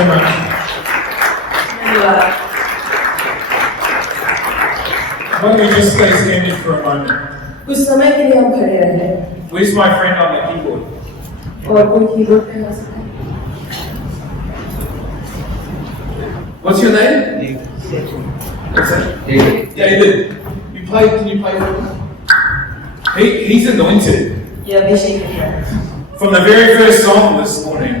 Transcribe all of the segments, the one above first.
so much. Why don't we just stay standing for a moment? कुछ समय के लिए हम खड़े रहे Where's my friend on the keyboard? और कोई कीबोर्ड पे आ सकता है। What's your name? What's that? David. Can you play for me? He's anointed. ये अभिषेक है। From the very first song this morning,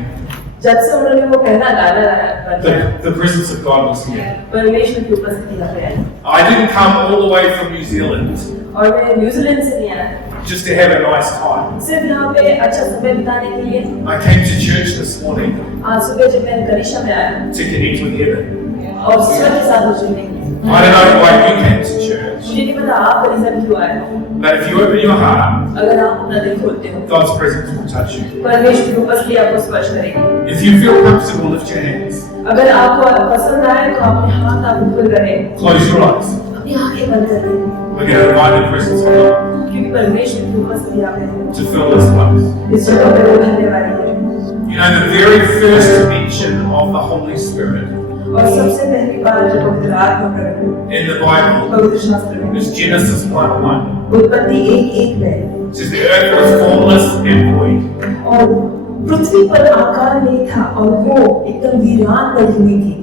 जब से उन्होंने वो पहला गाना गाया, the presence of God was here. परमेश्वर की उपस्थिति यहाँ पे है। I didn't come all the way from New Zealand और मैं न्यूजीलैंड से नहीं आया, just to have a nice time. सिर्फ यहाँ पे अच्छा समय बिताने के लिए। I came to church this morning आज सुबह जब मैं कनिष्ठा में आया to connect with heaven. और स्वर्ग के साथ जुड़ने के लिए। I don't know why you came to church, मुझे नहीं पता आप कनिष्ठा क्यों आए हो। but if you open your heart, अगर आप अपना दिल खोलते हो, God's presence will touch you. परमेश्वर की उपस्थिति आपको स्पर्श करेगी। If you feel comfortable, lift your hands. अगर आपको पसंद आए तो अपने हाथ आप ऊपर करें, Close your eyes. अपनी आंखें बंद कर दें, We're going to invite the presence of God क्योंकि परमेश्वर की उपस्थिति आप है to fill this place. इस जगह पे वो भरने वाली है। You know, the very first mention of the Holy Spirit और सबसे पहली बार जब पवित्र आत्मा प्रकट हुई in the Bible पवित्र शास्त्र में is Genesis 1:1. उत्पत्ति 1:1 में, It says the earth was formless and void, और पृथ्वी पर आकार नहीं था और वो एकदम वीरान पड़ी हुई थी,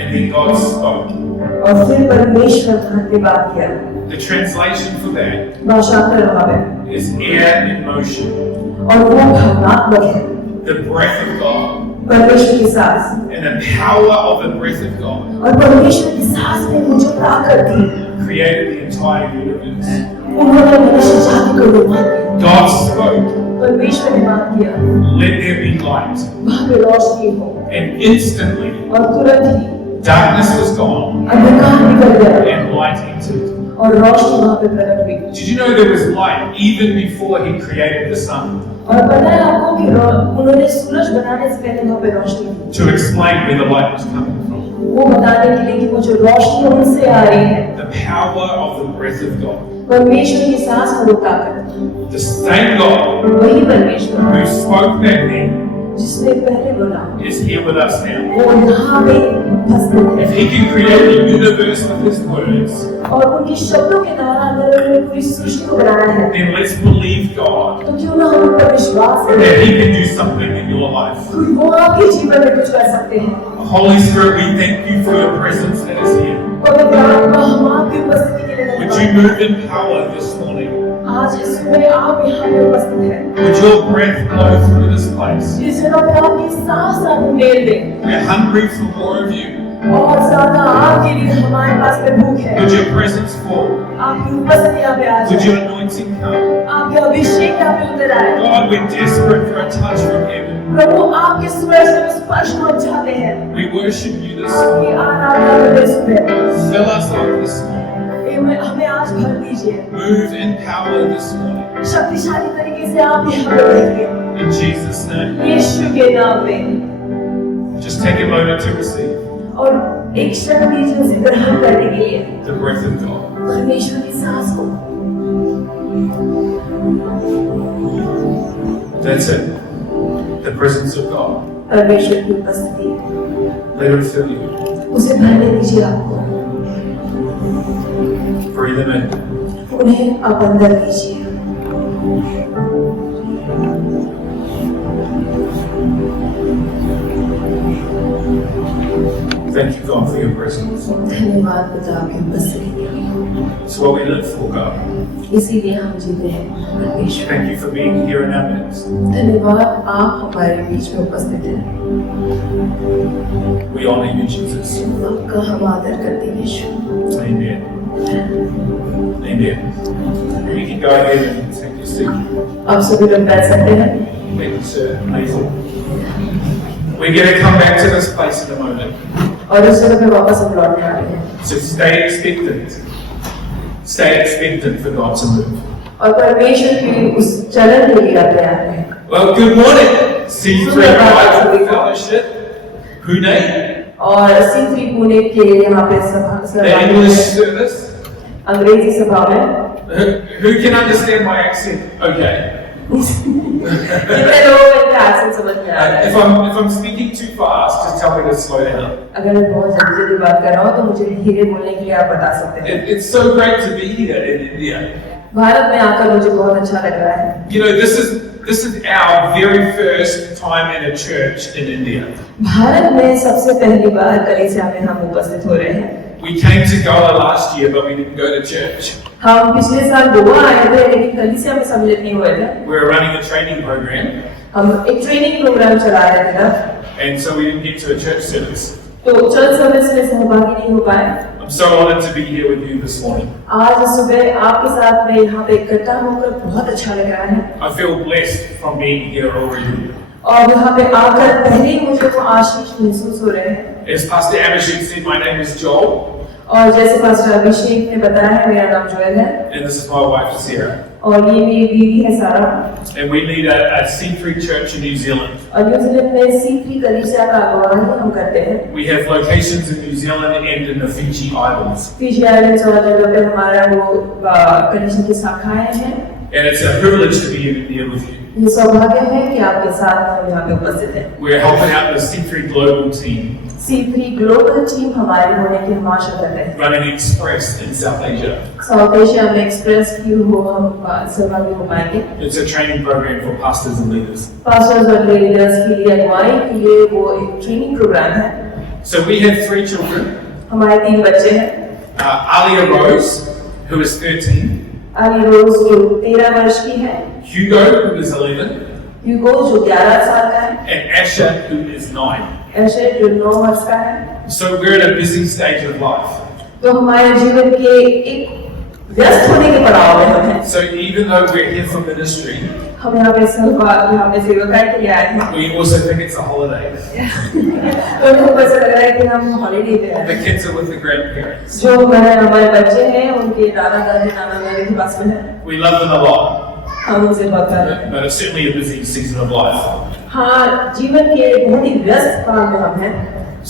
and then God spoke. और फिर परमेश्वर वहां पे बात किया। The translation for that भाषांतर भाव है is air in motion, और वो भावनात्मक है। the breath of God, परमेश्वर की सांस, and the power of the breath of God और परमेश्वर की सांस में वो जो ताकत थी, created the entire universe. उन्होंने मनुष्य जाति को निर्माण किया। God spoke, परमेश्वर ने बात किया, let there be light, वहां पे रोशनी हो, and instantly और तुरंत ही darkness was gone अंधकार निकल गया and light entered. और रोशनी वहां पे प्रकट हुई। Did you know there was light even before He created the sun? और पता है आपको कि उन्होंने सूरज बनाने से पहले वहां पे रोशनी थी, To explain where the light was coming from. वो बताने के लिए कि वो जो रोशनी उनसे आ रही है, The power of the breath of God. परमेश्वर की सांस में वो ताकत, The same God वही परमेश्वर who spoke back then जिसने पहले बोला, is here with us now. वो यहाँ पे उपस्थित If है He can create the universe with His words, और उनके शब्दों के द्वारा अगर उन्होंने पूरी सृष्टि को बनाया है, then let's believe God तो क्यों ना हम उन पर विश्वास that करें He can do something in your life. कि वो आपके जीवन में कुछ कर सकते हैं। Holy Spirit, we thank you for your presence that is here. पवित्र आत्मा, हम आपकी उपस्थिति के लिए Would you धन्यवाद। move in power this morning? आज इस समय आप यहाँ पे उपस्थित हैं, Would your breath blow through this place? इस जगह पे आपकी सांस आप मेल दें We're hungry for more of you. और ज्यादा आपके लिए हमारे पास में भूख है। Would your presence fall? आपकी उपस्थिति यहाँ पे आ Would जाए, your anointing come? आपके अभिषेक यहाँ पे उतर आए। God, we're desperate for a touch from heaven. प्रभु आपके स्पर्श में स्पर्श होना चाहते हैं, We worship you this आपकी morning. आराधना करते इस समय। Fill us up this morning. हमें आज भर दीजिए, Move in power this morning. शक्तिशाली तरीके से आप यहाँ पे रहिए, In Jesus' name. यीशु के नाम में। Just take a moment to receive और एक क्षण दीजिए उसे ग्रहण करने के लिए the breath of God. परमेश्वर की सांस को। That's it. The presence of God. परमेश्वर की उपस्थिति, Let it fill you. उसे भरने दीजिए आपको, Breathe them in. उन्हें आप अंदर लीजिए। Thank you, God, for your presence. धन्यवाद पिता आपकी उपस्थिति के लिए, It's what we live for, God. इसीलिए हम जीते हैं परमेश्वर। Thank you for being here in our midst. धन्यवाद आप हमारे बीच में उपस्थित हैं, We honor you, Jesus. आपका हम आदर करते हैं यीशु। Amen. Amen. You can go ahead and take your seat. आप सभी लोग बैठ सकते हैं। Thank you, sir. Amazing. We're going to come back to this place in a moment. और इस जगह पे वापस हम लौटने वाले हैं, So stay expectant. Stay expectant for God to move. और परमेश्वर की उस चलन के लिए आप तैयार हैं। Well, good morning. C3 Bible Fellowship. Pune. और C3 पुणे के यहाँ पे सभा The English service. अंग्रेजी सभा में। Who can understand my accent? Okay. कितने लोगों को इनका एक्सेंट समझ में आ रहा If है? I'm speaking too fast, just tell me to slow down. अगर मैं बहुत जल्दी जल्दी बात कर रहा हूँ तो मुझे धीरे बोलने के लिए आप बता सकते हैं। It's so great to be here in India. Bharat में आकर मुझे बहुत अच्छा लग रहा है। You know, this is our very first time in a church in India. Bharat में सबसे पहली बार कलीसिया में हम उपस्थित हो रहे हैं। We came to Goa last year, but we didn't go to church. हम पिछले साल गोवा आए थे लेकिन कलीसिया में सम्मिलित नहीं हुए थे। We were running a training program, हम एक ट्रेनिंग प्रोग्राम चला रहे थे तब, and so we didn't get to a church service. तो चर्च सर्विस में सहभागी नहीं हो पाए। I'm so honored to be here with you this morning. आज सुबह आपके साथ में यहाँ पे इकट्ठा होकर बहुत अच्छा लग रहा है I feel blessed from being here already. और यहाँ पे आकर पहले ही मुझे तो आशीष महसूस हो रहे हैं। As Pastor Abhishek said, my name is Joel, और जैसे पास्टर अभिषेक ने बताया है, मेरा नाम जोएल है and this is my wife Sarah. और ये मेरी बीवी है सारा। And we lead a C3 church in New Zealand. और न्यूजीलैंड में C3 कलीसिया का अगुवाई हम करते हैं। We have locations in New Zealand and in the Fiji Islands. Fiji islands और जगह पे हमारा वो कलीसिया की शाखाएं हैं। And it's a privilege to be in India with you. ये सौभाग्य है कि आपके साथ हम यहाँ पे उपस्थित हैं। We're helping out the C3 Global team C3 global team हमारी होने की हम आशा करते हैं। running Express in South Asia. South Asia में एक्सप्रेस की हो हम सहभागी हो पाएंगे। It's a training program for pastors and leaders. Pastors और लीडर्स के लिए अगुवाई के लिए वो एक ट्रेनिंग प्रोग्राम है। So we have 3 children. हमारे 3 बच्चे हैं। Alia Rose, who is 13. Ali रोज जो 13 वर्ष की है, Hugo, who is 11. ह्यूगो जो 11 साल का है, And Asher, who is 9. ऐशे जो 9 वर्ष का है। So we're at a busy stage of life. तो हमारे जीवन के एक व्यस्त होने के पड़ाव में हम हैं। So even though we're here for ministry, हम यहाँ पे सेवकाई के लिए आए हैं। we also think it's a holiday. तो हमको ऐसा लग रहा है कि हम हॉलिडे पे The हैं। kids are with the grandparents. जो हमारे बच्चे हैं उनके दादा दादी नाना नानी के पास में हैं। We love them a lot, हम उनसे बात कर रहे हैं। but it's certainly a busy season of life. हाँ, जीवन के बहुत ही व्यस्त काल में हम हैं।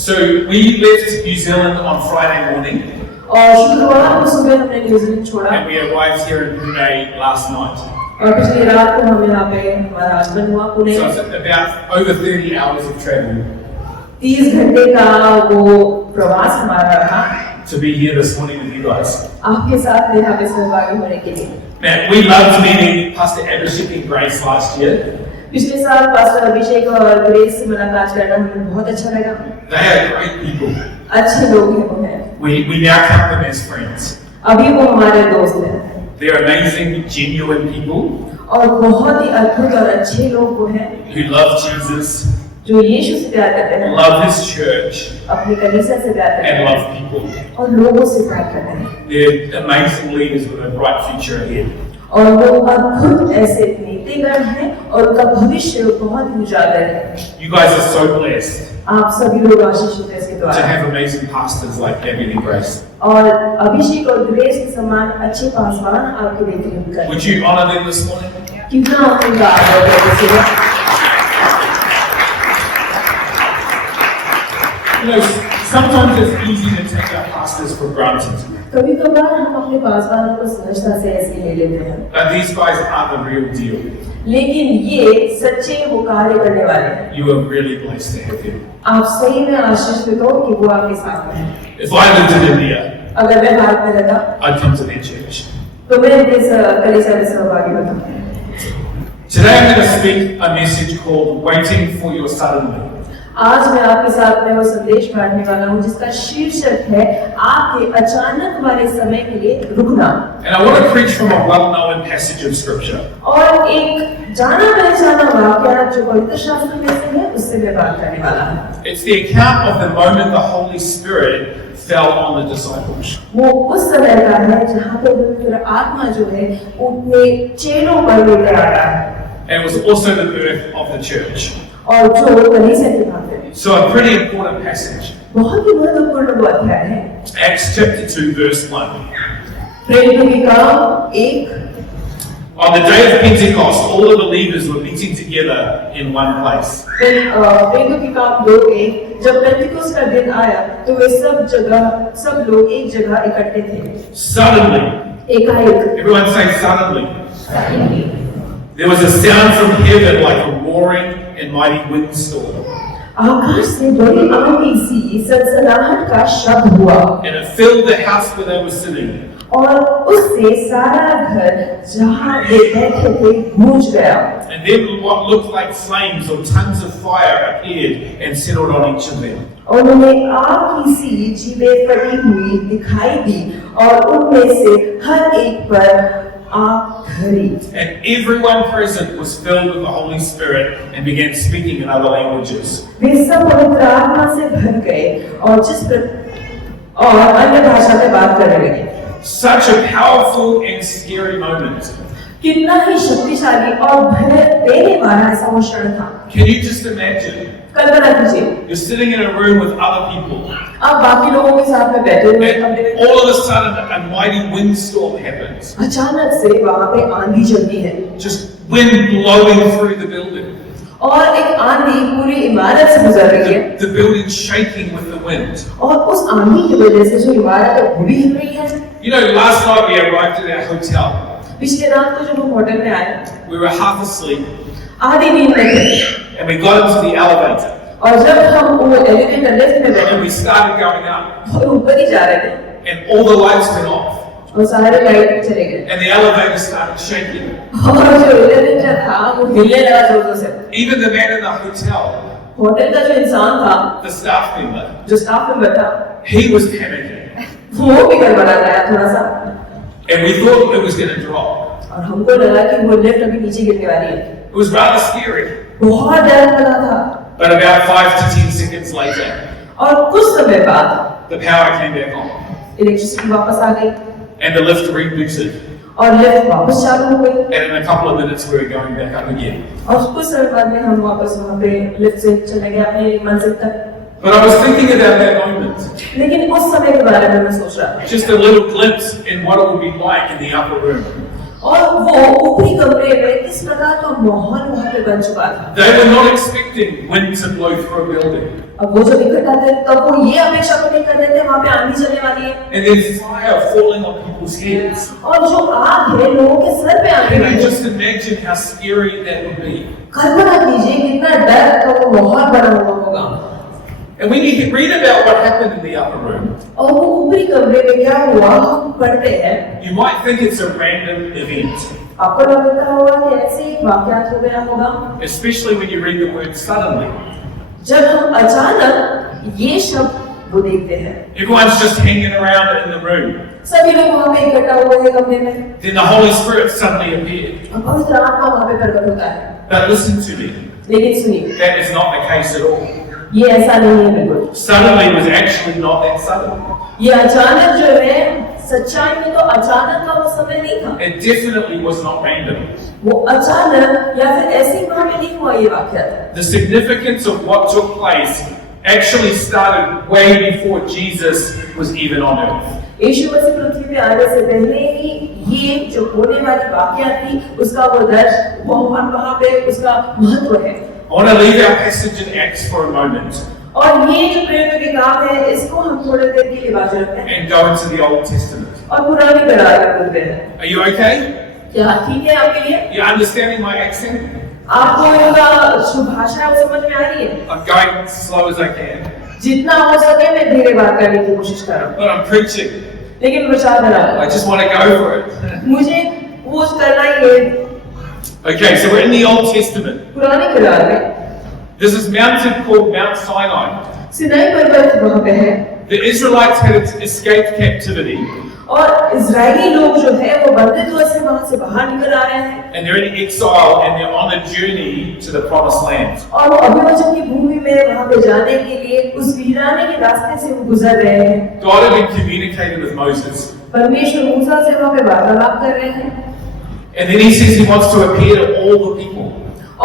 So we left New Zealand on Friday morning, और शुक्रवार को सुबह हमने न्यूजीलैंड छोड़ा and we arrived here in Pune last night. और पिछली रात को हम यहाँ पे हमारा आगमन हुआ Pune. So it's about over 30 hours of travel 30 घंटे का वो प्रवास हमारा रहा to be here this morning with you guys. आपके साथ यहाँ पे सहभागी होने के लिए। Now, we loved meeting Pastor Abhishek and Grace last year. पिछले साल पास्टर अभिषेक और ग्रेस से मुलाकात करना हमें बहुत अच्छा लगा। They are great people. अच्छे लोग हैं वो हैं। We now count them as friends. अभी वो हमारे दोस्त हैं They're amazing, genuine people और बहुत ही अद्भुत और अच्छे लोग वो हैं who love Jesus, जो यीशु से प्यार करते हैं, love His church, अपनी कलीसिया से प्यार करते and हैं love people. और लोगों से प्यार करते हैं They're amazing leaders with a bright future ahead. और वो अद्भुत ऐसे नेतागण हैं और उनका भविष्य बहुत ही उजागर है। You guys are so blessed आप सभी लोग आशीषित हैं इसके to द्वारा have amazing pastors like Abby and Grace. और अभिषेक और ग्रेस के समान अच्छे पासवान आपके बेहतरीन करें। Would you honor them this morning? कितना आप उनका आदर करते हैं। You know, sometimes it's easy to take our pastors for granted, कभी कभार हम अपने पासवानों को सहजता से ऐसे ले लेते हैं, but these guys are the real deal. लेकिन ये सच्चे वो कार्य करने वाले हैं। You are really blessed to have them. आप सही में आशीषित हो कि वो आपके साथ में हैं। If I lived in India, अगर मैं भारत में रहता I'd come to their church. तो मैं इस कलीसिया में सहभागी होता। Today I'm going to speak a message called Waiting for Your Suddenly. आज मैं आपके साथ में वो संदेश बांटने वाला हूँ जिसका शीर्षक है आपके अचानक वाले समय के लिए रुकना। And I want to preach from a well-known passage of scripture. और एक जाना पहचाना वाक्य जो पवित्र शास्त्र में से है उससे मैं बात करने वाला हूँ। It's the account of the moment the Holy Spirit fell on the disciples. वो उस समय का है जहाँ पे पवित्र आत्मा जो है अपने चेलों पर लेकर आ रहा है। And it was also the birth of the church. और जो कलीसिया की बात है। So a pretty important passage. बहुत ही महत्वपूर्ण वो अध्याय है। Acts chapter 2 verse 1. प्रेरितों के काम 1। On the day of Pentecost, all the believers were meeting together in one place. प्रेरितों के काम 2:1 जब पेंटिकोस्ट का दिन आया तो वे सब लोग एक जगह इकट्ठे थे। Suddenly, एकाएक। everyone say suddenly. There was a sound from heaven like a roaring and mighty windstorm, आकाश से बड़ी आंधी सी सनसनाहट का शब्द हुआ and it filled the house where they were sitting. और उससे सारा घर जहाँ वे बैठे थे गूंज गया And then what looked like flames or tongues of fire appeared and settled on each of them. और उन्हें आग की सी जीवें फटी हुई दिखाई दी और उनमें से हर एक पर आग धरी And everyone present was filled with the Holy Spirit and began speaking in other languages. वे सब पवित्र आत्मा से भर गए और अन्य भाषा में बात करने लगे Such a powerful and scary moment. कितना ही शक्तिशाली और भय देने वाला ऐसा वो क्षण था Can you just imagine? कल्पना कीजिए You're sitting in a room with other people, आप बाकी लोगों के साथ में बैठे हुए हैं कमरे and में all of a sudden a mighty windstorm happens. अचानक से वहां पे आंधी चलती है Just wind blowing through the building. और एक आंधी पूरी इमारत से गुजर रही है The building shaking with the wind. और उस आंधी की वजह से जो इमारत है वो भी हिल रही है You know, last night we arrived at our hotel. पिछले रात को जब हम होटल में आए We were half asleep, आधी नींद में थे and we got into the elevator, और जब हम वो एलिवेटर लिफ्ट में बैठे and we started going up, और ऊपर ही जा रहे थे and all the lights went off, और सारे लाइट चले गए and the elevator started shaking. और जो एलिवेटर था वो हिलने लगा जोर से Even the man in the hotel, hotel का जो इंसान था the staff member, जो स्टाफ मेंबर था he was panicking, वो भी गड़बड़ा गया थोड़ा सा and we thought it was going to drop. और हमको लगा कि वो लिफ्ट अभी नीचे गिरने वाली है It was rather scary, बहुत डर लगा था but about 5 to 10 seconds later, और कुछ समय बाद the power came back on, electricity वापस आ गई and the lift rebooted, और लिफ्ट वापस चालू हो गई and in a couple of minutes we were going back up again. और कुछ समय बाद में हम वापस वहाँ पे लिफ्ट से चले गए अपने मंजिल तक But I was thinking about that moment, लेकिन उस समय के बारे में मैं सोच रहा था just a little glimpse in what it would be like in the upper room. और वो ऊपरी कमरे में किस प्रकार का माहौल वहाँ पे बन चुका था They were not expecting wind to blow through a building, अब वो जब इकट्ठा थे तब वो ये अपेक्षा को नहीं कर रहे थे वहाँ पे आंधी चलने वाली है and then fire falling on people's heads. और जो आग है लोगों के सर पे आने Can you वाली है just imagine how scary that would be? कल्पना कीजिए कितना डर का वो माहौल बना हुआ होगा And when you read about what happened in the upper room, और वो ऊपरी कमरे में क्या हुआ हम पढ़ते हैं you might think it's a random event, आपको लगता होगा कि ऐसे ही वाकयात हो गया होगा especially when you read the word suddenly. जब हम अचानक ये शब्द वो देखते हैं Everyone's just hanging around in the room. सभी लोग वहाँ पे इकट्ठा हुए हैं कमरे में Then the Holy Spirit suddenly appeared. और पवित्र आत्मा वहाँ पे प्रकट होता है But listen to me, लेकिन सुनिए that is not the case at all. ये ऐसा नहीं है बिल्कुल Suddenly was actually not that sudden. ये अचानक जो है सच्चाई में तो अचानक का वो समय नहीं था It definitely was not random. वो अचानक या फिर ऐसे ही वहाँ पे नहीं हुआ ये वाकया The significance of what took place actually started way before Jesus was even on earth. यीशु मसीह पृथ्वी पे आने से पहले ही ये जो होने वाली वाकया थी उसका वो दर्श वहाँ पे उसका महत्व है I want to leave our passage in Acts for a moment और ये जो प्रेम की किताब है इसको हम थोड़ी देर के लिए बाजू रखते हैं and go into the Old Testament. और पुरानी करार में बोलते हैं Are you okay? क्या ठीक है आपके लिए You understanding my accent? आपको इनका जो भाषा है वो समझ में आ रही है I'm going as slow as I can, जितना हो सके मैं धीरे बात करने की कोशिश कर रहा हूँ but I'm preaching. लेकिन प्रचार कर रहा I just want to go for it. हूँ मुझे वो करना ही है Okay, so we're in the Old Testament. पुरानी करार में This is mountain called Mount Sinai. Sinai पर्वत वहाँ पे है The Israelites had escaped captivity, और इजरायली लोग जो है वो बंदित्व से वहाँ से बाहर निकल आ रहे हैं and they're in exile, and they're on a journey to the Promised Land. और वो अभिवचन की भूमि में वहाँ पे जाने के लिए उस वीराने के रास्ते से वो गुजर रहे हैं God had been communicating with Moses, परमेश्वर मूसा से वहाँ पे वार्तालाप कर रहे हैं and then he says he wants to appear to all the people.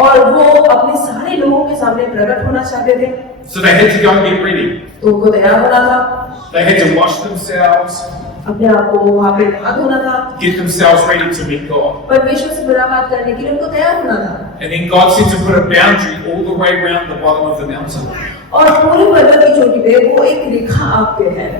और वो अपने सारे लोगों के सामने प्रकट होना चाहते थे So they had to go and get ready. तो उनको तैयार होना था They had to wash themselves, अपने आप को वहाँ पे नहा धोना था get themselves ready to meet God. परमेश्वर से मुलाकात करने के लिए उनको तैयार होना था And then God said to put a boundary all the way around the bottom of the mountain. और पूरी पर्वत की चोटी पे वो एक रेखा आपके है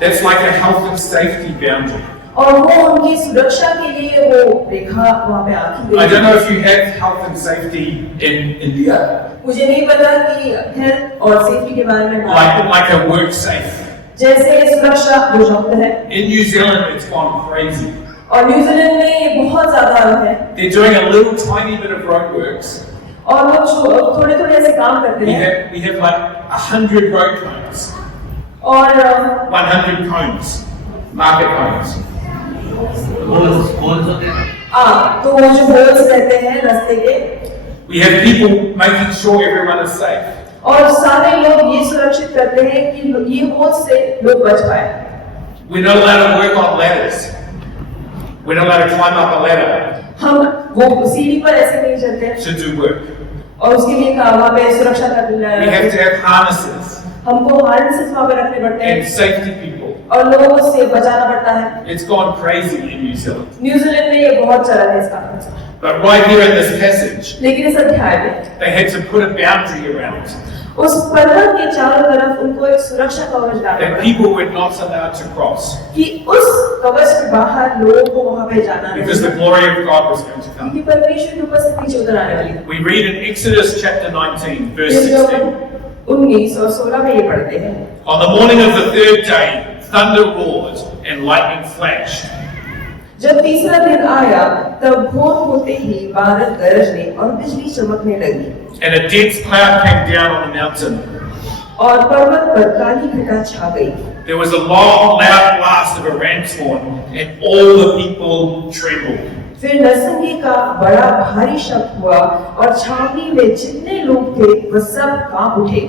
That's like a health and safety boundary. और वो उनकी सुरक्षा के लिए वो रेखा वहाँ पे आंकी I don't गई। know if you have health and safety in India, मुझे नहीं पता कि हेल्थ और सेफ्टी के बारे में like a work safe. जैसे सुरक्षा जो शब्द है, In New Zealand, it's gone crazy. और न्यूजीलैंड में ये बहुत ज्यादा है They're doing a little tiny bit of roadworks. और वो थोड़े थोड़े ऐसे काम करते हैं We have like 100 road cones, और 100 cones, market cones. तो वो जो होल्स रहते हैं रास्ते के, We have people making sure everyone is safe. और सारे लोग ये सुरक्षित करते हैं कि ये होल्स से लोग बच पाए। We're not allowed to work on ladders. We're not allowed to climb up a ladder हम वो सीढ़ी पर ऐसे नहीं चलते to do work. और उसके लिए वहाँ पे सुरक्षा We करना have to have harnesses हमको हार्नेसेस वहाँ पे रखने पड़ते and हैं safety people. और लोगों से बचाना पड़ता है। It's gone crazy in New Zealand. New Zealand में ये बहुत चला है इसका, But right here in this passage, लेकिन इस अध्याय में they had to put a boundary around it, उस पर्वत के चारों तरफ उनको एक सुरक्षा कवच डालना that पड़ा people were not allowed to cross कि उस कवच के बाहर लोगों को वहाँ पे जाना नहीं because the है, glory of God was going to come. क्योंकि परमेश्वर की उपस्थिति नीचे उतर आने वाली है। We read in Exodus chapter 19, verse फिर जो 16. 19 और 16 में ये पढ़ते हैं, On the morning of the third day, thunder roared and lightning flashed. जब तीसरा दिन आया तब भोर होते ही बादल गरजने और बिजली चमकने लगी And a dense cloud came down on the mountain. और पर्वत पर काली घटा छा गई। There was a long, loud blast of a ram's horn, and all the people trembled. फिर नरसिंगे का बड़ा भारी शब्द हुआ और छावनी में जितने लोग थे वह सब कांप उठे।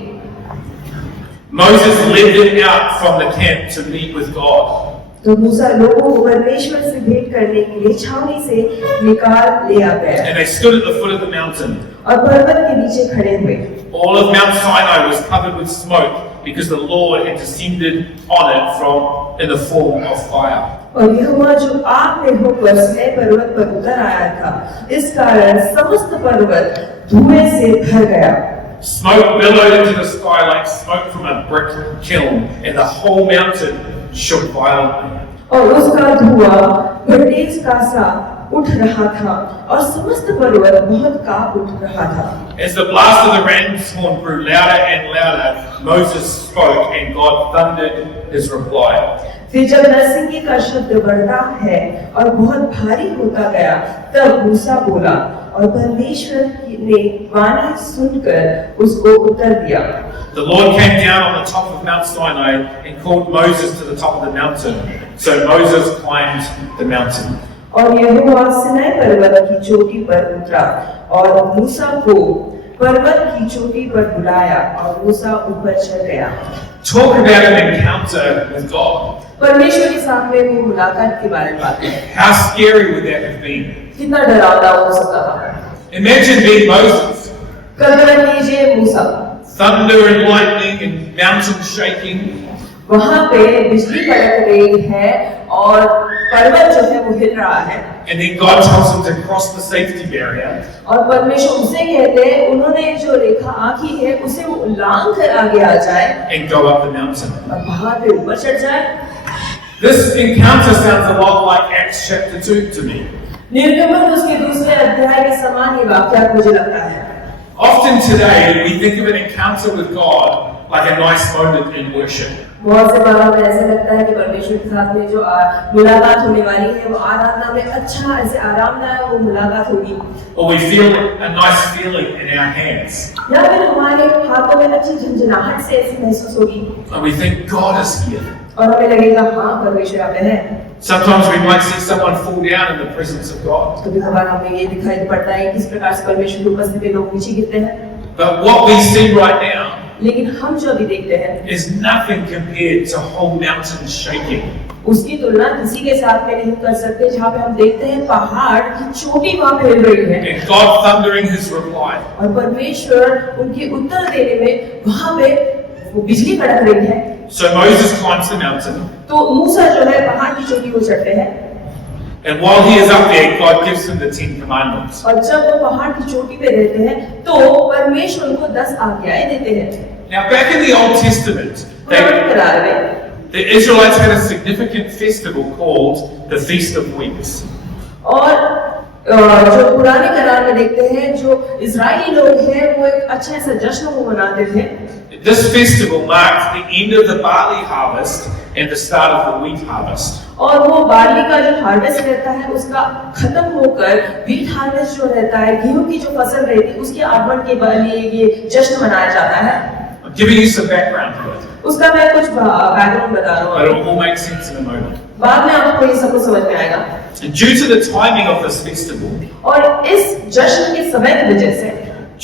Moses led them out from the camp to meet with God. तो मूसा लोगों को परमेश्वर से भेंट करने के लिए छावनी से निकाल ले आ गया And they stood at the foot of the mountain. और पर्वत के नीचे खड़े हुए। All of Mount Sinai was covered with smoke because the Lord had descended on it in the form of fire. और यहोवा जो आग में होकर सिनै पर्वत पर उतर आया था, इस कारण समस्त पर्वत धुएं से भर गया। Smoke billowed into the sky like smoke from a brick kiln, and the whole mountain shook violently. और उसका धुआं तेज का सा उठ रहा था और समस्त पर्वत बहुत कांप उठ रहा था। As the blast of the ram's horn grew louder and louder, Moses spoke, and God thundered his reply. फिर जब नरसिंगे का शब्द बढ़ता है और बहुत भारी होता गया, तब मूसा बोला और परमेश्वर ने वाणी सुनकर उसको उत्तर दिया। The Lord came down on the top of Mount Sinai and called Moses to the top of the mountain. So Moses climbed the mountain. और यहोवा सिनै पर्वत की चोटी पर उतरा और मूसा को पर्वत की चोटी पर बुलाया और मूसा ऊपर चढ़ गया। Talk about an encounter with God. परमेश्वर के साथ में वो मुलाकात के बारे में बात है। How scary would that have been? कितना डरावना हो सकता था। Imagine being Moses. कल्पना कीजिए मूसा, Thunder and lightning and mountain shaking. वहाँ पे बिजली कड़क रही है और पर्वत जो है वो हिल रहा है। And then God tells him to cross the safety barrier. और परमेश्वर उसे कहते हैं उन्होंने जो रेखा आंकी है उसे वो लांघ कर आगे आ जाए And go up the mountain. और पहाड़ पे ऊपर चढ़ जाए। This encounter sounds a lot like Acts chapter 2 to me. निर्गमन उसके दूसरे अध्याय के समान ये वाक्य मुझे लगता है। Often today we think of an encounter with God like a nice moment in worship. बहुत से बार हमें ऐसा लगता है कि परमेश्वर के साथ में जो मुलाकात होने वाली है वो आराधना में अच्छा ऐसे आरामदायक वो मुलाकात होगी। Or we feel a nice feeling in our hands. या फिर हमारे हाथों में अच्छी झंझनाहट से ऐसी महसूस होगी And we think God is here. और हमें लगेगा हाँ परमेश्वर यहाँ पे है। Sometimes we might see someone fall down in the presence of God. कभी कभार हमें ये दिखाई पड़ता है किस प्रकार से परमेश्वर की उपस्थिति में लोग नीचे गिरते हैं। But what we see right now लेकिन हम जो अभी देखते हैं is nothing compared to whole mountains shaking. उसकी तुलना किसी के साथ में नहीं कर सकते जहाँ पे हम देखते हैं पहाड़ की चोटी वहाँ पे हिल रही है And God thundering his reply. और परमेश्वर उनके उत्तर देने में वहाँ पे वो बिजली कड़क रही है। So Moses climbs the mountain. तो मूसा जो है पहाड़ की चोटी को चढ़ते हैं And while he is up there, God gives him the 10 commandments. और जब वो पहाड़ की चोटी पे रहते हैं तो परमेश्वर उनको 10 आज्ञाएं देते हैं। Now back in the Old Testament, पुराने करार में The Israelites had a significant festival called the Feast of Weeks. और जो पुराने करार में देखते हैं जो इजरायली लोग हैं वो एक अच्छा सा जश्न को मनाते थे. This festival marked the end of the barley harvest and the start of the wheat harvest. और वो बार्ली का जो हार्वेस्ट रहता है उसका खत्म होकर वीट हार्वेस्ट जो रहता है गेहूं की जो फसल रहती है उसके आगमन के लिए ये जश्न मनाया जाता है. I'm giving you some background to it. उसका मैं कुछ बैकग्राउंड बता रहा But हूँ. it will make sense in a moment. बाद में आपको ये सब कुछ समझ में आएगा. And due to the timing of this festival, और इस जश्न के समय की वजह से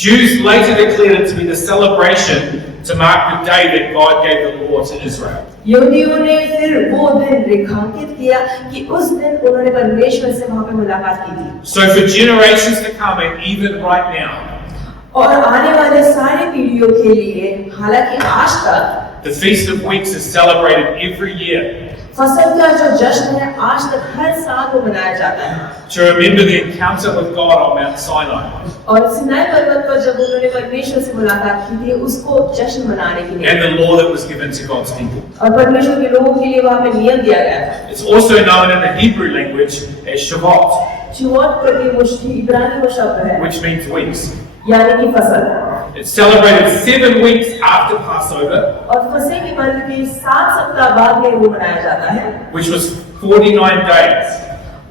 Jews later declared it to be the celebration to mark the day that God gave the law to Israel. यहूदियों ने फिर वो दिन रेखांकित किया कि उस दिन उन्होंने परमेश्वर से वहां पे मुलाकात की थी. So for generations to come and even right now, और आने वाले सारे पीढ़ियों के लिए हालांकि आज तक the Feast of Weeks is celebrated every year फसल का जो जश्न है आज तक हर साल वो मनाया जाता है. to remember the encounter with God on Mount Sinai. और सिनाई पर्वत पर जब उन्होंने परमेश्वर से मुलाकात की थी उसको जश्न मनाने के लिए And the law that was given to God's people. और परमेश्वर के लोगों के लिए वहां पे नियम दिया गया था. It's also known in the Hebrew language as Shavuot, शुरुआत करके वो इब्रानी वो शब्द है which means weeks. यानी कि फसल. It's celebrated 7 weeks after Passover, और फसह के पर्व के 7 सप्ताह बाद में वो मनाया जाता है. which was 49 days.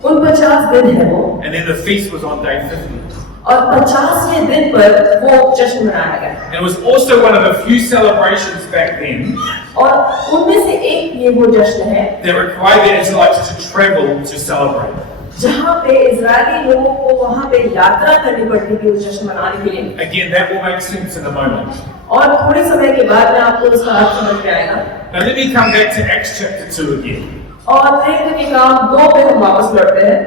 50 दिन है वो. And then the feast was on day 50. और 50वें दिन पर वो जश्न मनाया गया. And it was also one of the few celebrations back then और उनमें से एक ये वो जश्न है that required the Israelites to travel to celebrate. जहाँ पे इजरायली लोगों को वहाँ पे यात्रा करनी पड़ती थी उस जश्न मनाने के लिए. Again, that will make sense in a moment. और थोड़े समय के बाद में आपको उसका अर्थ समझ में आएगा. Now let me come back to Acts chapter 2 again. और प्रेरित के काम 2 पे हम वापस लौटते हैं.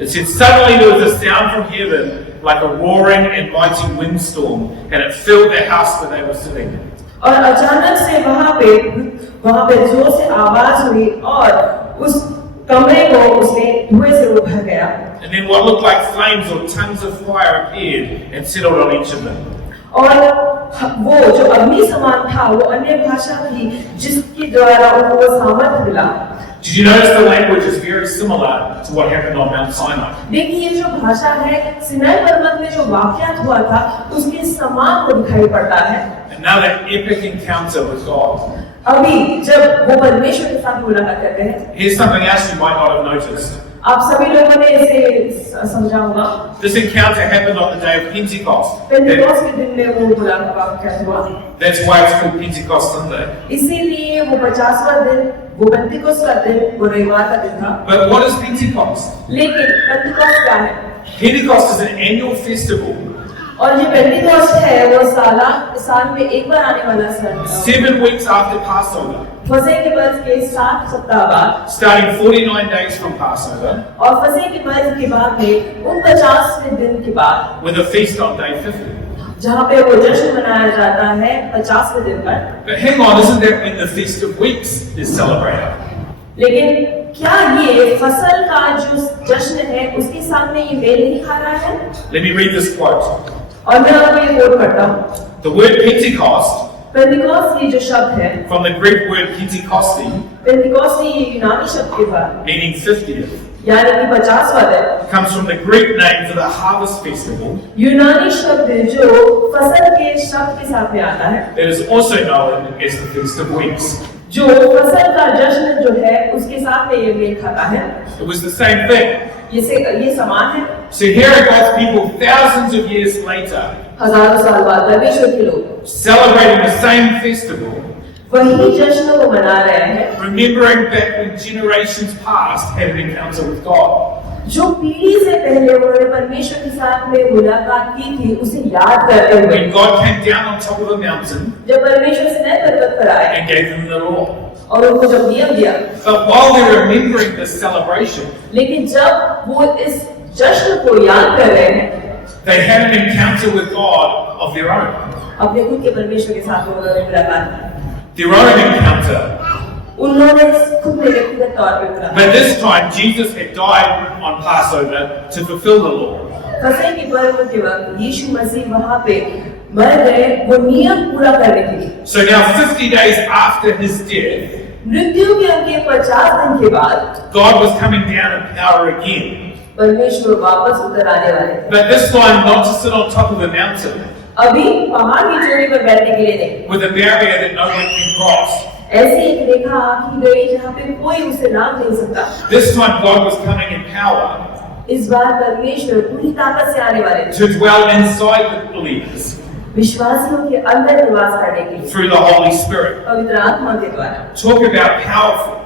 It said, suddenly there was a sound from heaven like a roaring and mighty windstorm, and it filled the house where they were sitting. और अचानक से वहाँ पे जोर से आवाज हुई और उस कमरे को उसने धुएं से भर गया. And then what looked like flames or tongues of fire appeared and settled on each of them. और वो जो अग्नि समान था वो अन्य भाषा थी जिसके द्वारा उनको सामर्थ्य मिला. Did you notice the language is very similar to what happened on Mount Sinai? देखिए ये जो भाषा है सिनाई पर्वत में जो वाक़यात हुआ था उसके समान को दिखाई पड़ता है. Another epic encounter with God. अभी जब वो परमेश्वर के साथ मुलाकात करते हैं. Here's something else you might not have noticed. आप सभी लोगों ने इसे समझा होगा. This encounter happened on the day of Pentecost. Pentecost के दिन में वो मुलाकात हुआ. That's why it's called Pentecost Sunday. इसीलिए वो 50वां दिन वो पेंटेकोस्ट का दिन वो रविवार का दिन था. But what is Pentecost? लेकिन पेंटेकोस्ट क्या है? Pentecost is an annual festival और ये पेंटेकोस्ट है वो साल में एक बार आने वाला सन. 7 weeks after Passover, फसह के पर्व के 7 सप्ताह बाद starting 49 days from Passover, और फसह के पर्व के बाद में 49वें दिन के बाद with a feast on day 50. जहाँ पे वो जश्न मनाया जाता है 50वें दिन पर. But hang on, isn't that when the Feast of Weeks is celebrated? लेकिन क्या ये फसल का जो जश्न है उसके साथ में ये मेल नहीं खा रहा है? Let me read this quote. और मैं आपको ये कोट करता हूँ. The word Pentecost, पेंटेकोस्ट ये जो शब्द है from the Greek word Pentecosti, Pentecost ये यूनानी शब्द के बाद meaning 50th, यानी कि 50वां दिन. comes from the Greek name for the harvest festival. यूनानी शब्द जो फसल के शब्द के साथ में आता है It is also known as the Feast of Weeks. जो फसल का जश्न जो है उसके साथ में ये मेल खाता है. It was the same thing. ये समान है. So here are God's people thousands of years later, हजारों साल बाद परमेश्वर के लोग celebrating the same festival, वही जश्न को मना रहे हैं remembering back when generations past had an encounter with God. जो पीढ़ी से पहले उन्होंने परमेश्वर के साथ में मुलाकात की थी उसे याद करते हुए. When God came down on top of a mountain जब परमेश्वर सिनाई पर्वत पर आए and gave them the law. और उनको जब नियम दिया. But while they're remembering this celebration, लेकिन जब वो इस जश्न को याद कर रहे हैं they had an encounter with God of their own. अपने खुद के परमेश्वर के साथ उन्होंने मुलाकात की. Their own encounter. उन्होंने खुद में व्यक्तिगत तौर पे मुलाकात. But this time Jesus had died on Passover to fulfill the law. फसह के पर्व के वक्त यीशु मसीह वहां पे मर गए वो नियम पूरा करने के लिए. So now 50 days after his death, मृत्यु के उनके 50 दिन के बाद God was coming down in power again. परमेश्वर वापस उतर आने वाले थे। But this time not to sit on top of the mountain अभी पहाड़ की चोटी पर बैठने के लिए नहीं, with a barrier that no one can cross. ऐसी एक रेखा आंकी गई जहाँ पे कोई उसे नाम नहीं सकता। This time God was coming in power इस बार परमेश्वर पूरी ताकत से आने वाले थे, to dwell inside the believers विश्वासियों के अंदर निवास करने के लिए through the Holy Spirit. पवित्र आत्मा के द्वारा Talk about powerful,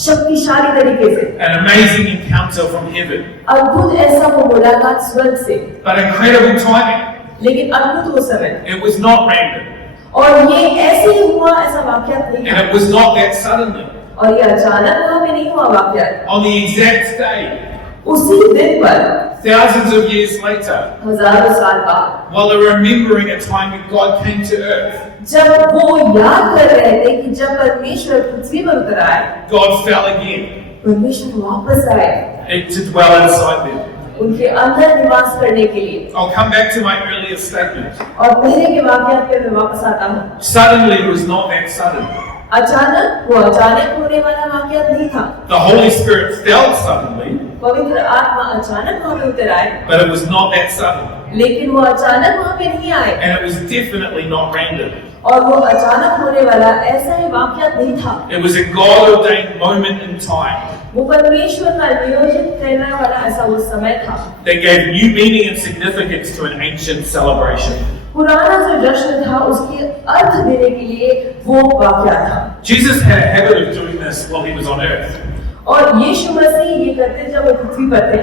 शक्तिशाली तरीके से an amazing encounter from heaven, अद्भुत ऐसा वो मुलाकात स्वर्ग से, but incredible timing. लेकिन अद्भुत वो समय It was not random, और ये ऐसे ही हुआ, ऐसा वाकया नहीं and था it was not that suddenly. और ये अचानक वहां पे नहीं हुआ वाकया। On the exact day, उसी दिन पर thousands of years later, हजारों साल बाद while they were remembering a time when God came to earth, जब वो याद कर रहे थे कि जब परमेश्वर पृथ्वी पर उतर आए, God fell again परमेश्वर वापस आए to dwell inside them. उनके अंदर निवास करने के लिए। I'll come back to my earlier statement. और पहले के वाकया पे मैं वापस आता हूँ। Suddenly was not that sudden. अचानक वो अचानक होने वाला वाकया नहीं था। The Holy Spirit fell suddenly, पवित्र आत्मा अचानक वहां पे उतर आए, but it was not that sudden. लेकिन वो अचानक वहां पे नहीं आए And it was definitely not random. और वो अचानक होने वाला ऐसा ही वाकया नहीं था। It was a God-ordained moment in time वो परमेश्वर का नियोजित करने वाला ऐसा वो समय था। that gave new meaning and significance to an ancient celebration. पुराना जो जश्न था उसके अर्थ देने के लिए वो वाकया था। Jesus had a habit of doing this while he was on earth. और यीशु मसीह ये करते जब वो पृथ्वी पर थे।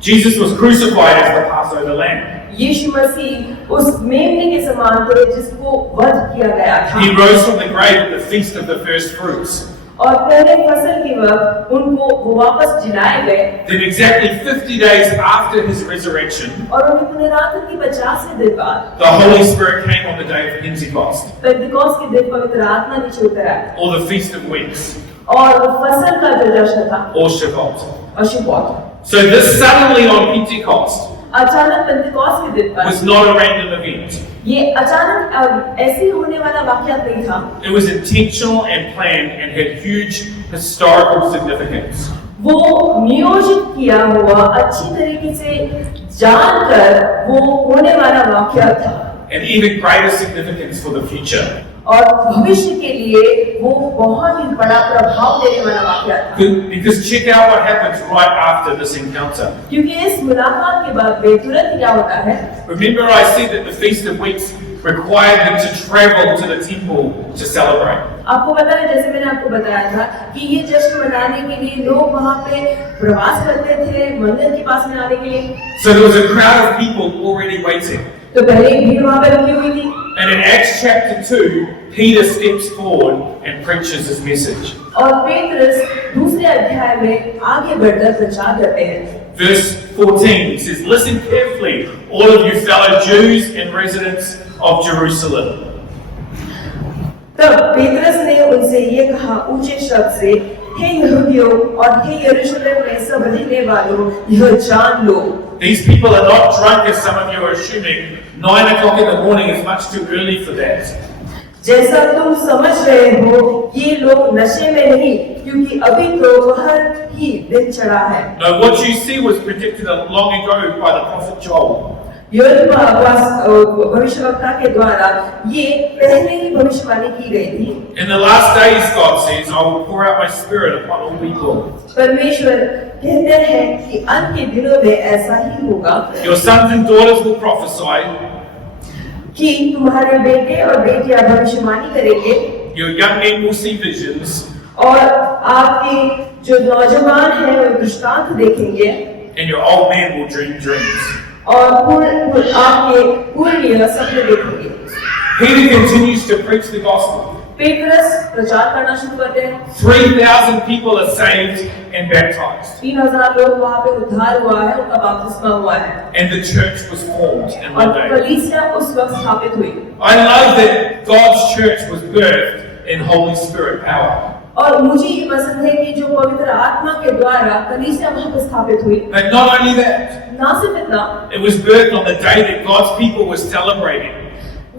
Jesus was crucified as the Passover lamb. यीशु मसीह उस मेमने के समान थे जिसको वध किया गया था। He rose from the grave at the feast of the first fruits. और पहले फसल के वक्त उनको वो वापस जिलाए गए Then exactly 50 days after his resurrection, और उनकी पुनरुत्थान की 50 दिन बाद the Holy Spirit came on the day of Pentecost, पेंतिकोस्त के दिन पवित्र आत्मा नीचे उतर आए or the Feast of Weeks, और वो फसल का जो जश्न था or Shavuot. और शुभौत So this suddenly on Pentecost अचानक पेंतिकोस्त के दिन पर was not a random event. ये अचानक ऐसे ही होने वाला वाकया नहीं था। It was intentional and planned and had huge historical significance. वो नियोजित किया हुआ अच्छी तरीके से जानकर वो होने वाला वाकया था And even greater significance for the future. और भविष्य के लिए वो बहुत ही बड़ा प्रभाव देने वाला वाकया था। Because check out what happens right after this encounter. क्योंकि इस मुलाकात के बाद में तुरंत क्या होता है? Remember I said that the Feast of Weeks required them to travel to the temple to celebrate. आपको पता है जैसे मैंने आपको बताया था कि ये जश्न मनाने के लिए लोग वहाँ पे प्रवास करते थे मंदिर के पास में आने के लिए। So there was a crowd of people already waiting. तो पहले ही भीड़ वहाँ पे रुकी हुई थी। And in Acts chapter 2, Peter steps forward and preaches his message. और पेत्रस दूसरे अध्याय में आगे बढ़कर प्रचार करते हैं। Verse 14 says, "Listen carefully, all of you fellow Jews and residents of Jerusalem." तब पेत्रस ने उनसे ये कहा ऊंचे शब्द से, हे यहूदियों और हे यरूशलेम में सब रहने वालों, यह जान लो। These people are not drunk as some of you are assuming. 9 o'clock in the morning is much too early for that. जैसा तुम समझ रहे हो, ये लोग नशे में नहीं, क्योंकि अभी तो बाहर ही दिन चढ़ा है। No, what you see was predicted long ago by the prophet Joel. भविष्यवक्ता के द्वारा ये पहले ही भविष्यवाणी की गई थी। In the last days, God says, I will pour out my spirit upon all people. परमेश्वर कहते हैं कि अंत के दिनों में ऐसा ही होगा Your sons and daughters will prophesy. कि तुम्हारे बेटे और बेटियां भविष्यवाणी करेंगे Your young men will see visions. और आपके जो नौजवान हैं वो दृष्टांत देखेंगे And your old men will dream dreams. और आपके पूर्णिय सपने देखेंगे। Peter continues to preach the gospel. Petrus प्रचार करना शुरू करते हैं। 3,000 people are saved and baptized. 3,000 लोग वहाँ पे उद्धार हुआ है, उनका बपतिस्मा हुआ है। And the church was formed in one और day. कलीसिया उस वक्त स्थापित हुई। I love that God's church was birthed in Holy Spirit power. और मुझे ये पसंद है कि जो पवित्र आत्मा के द्वारा कलीसिया वहाँ पे स्थापित हुई। But not only that, ना सिर्फ इतना, it was birthed on the day that God's people were celebrating.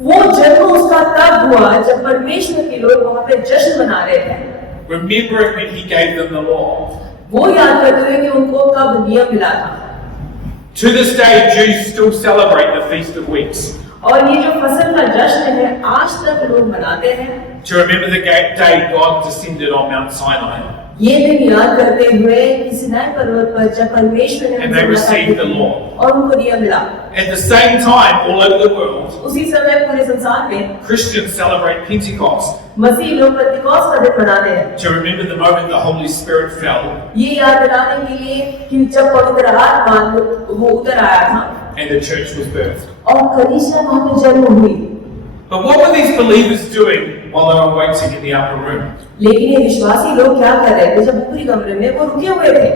वो जन्म उसका तब हुआ जब परमेश्वर के लोग वहाँ पे जश्न मना रहे थे। remembering when he gave them the law. वो याद करते हुए कि उनको कब नियम मिला था। To this day, Jews still celebrate the Feast of Weeks और ये जो फसल का जश्न है आज तक लोग मनाते हैं, to remember the day God descended on Mount Sinai ये दिन याद करते हुए कि सिनाई पर्वत पर जब परमेश्वर ने and they received the law. और उनको नियम मिला। At the same time, all over the world, उसी समय पूरे संसार में Christians celebrate Pentecost मसीह लोग पेंतिकोस्त का दिन मनाते हैं, to remember the moment the Holy Spirit fell ये याद दिलाने के लिए कि जब पवित्र आत्मा वो उतर आया था and the church was birthed. और कलीसिया वहां पे जन्म हुई। But what were these believers doing while they were waiting in the upper room? लेकिन ये विश्वासी लोग क्या कर रहे थे जब ऊपरी कमरे में वो रुके हुए थे?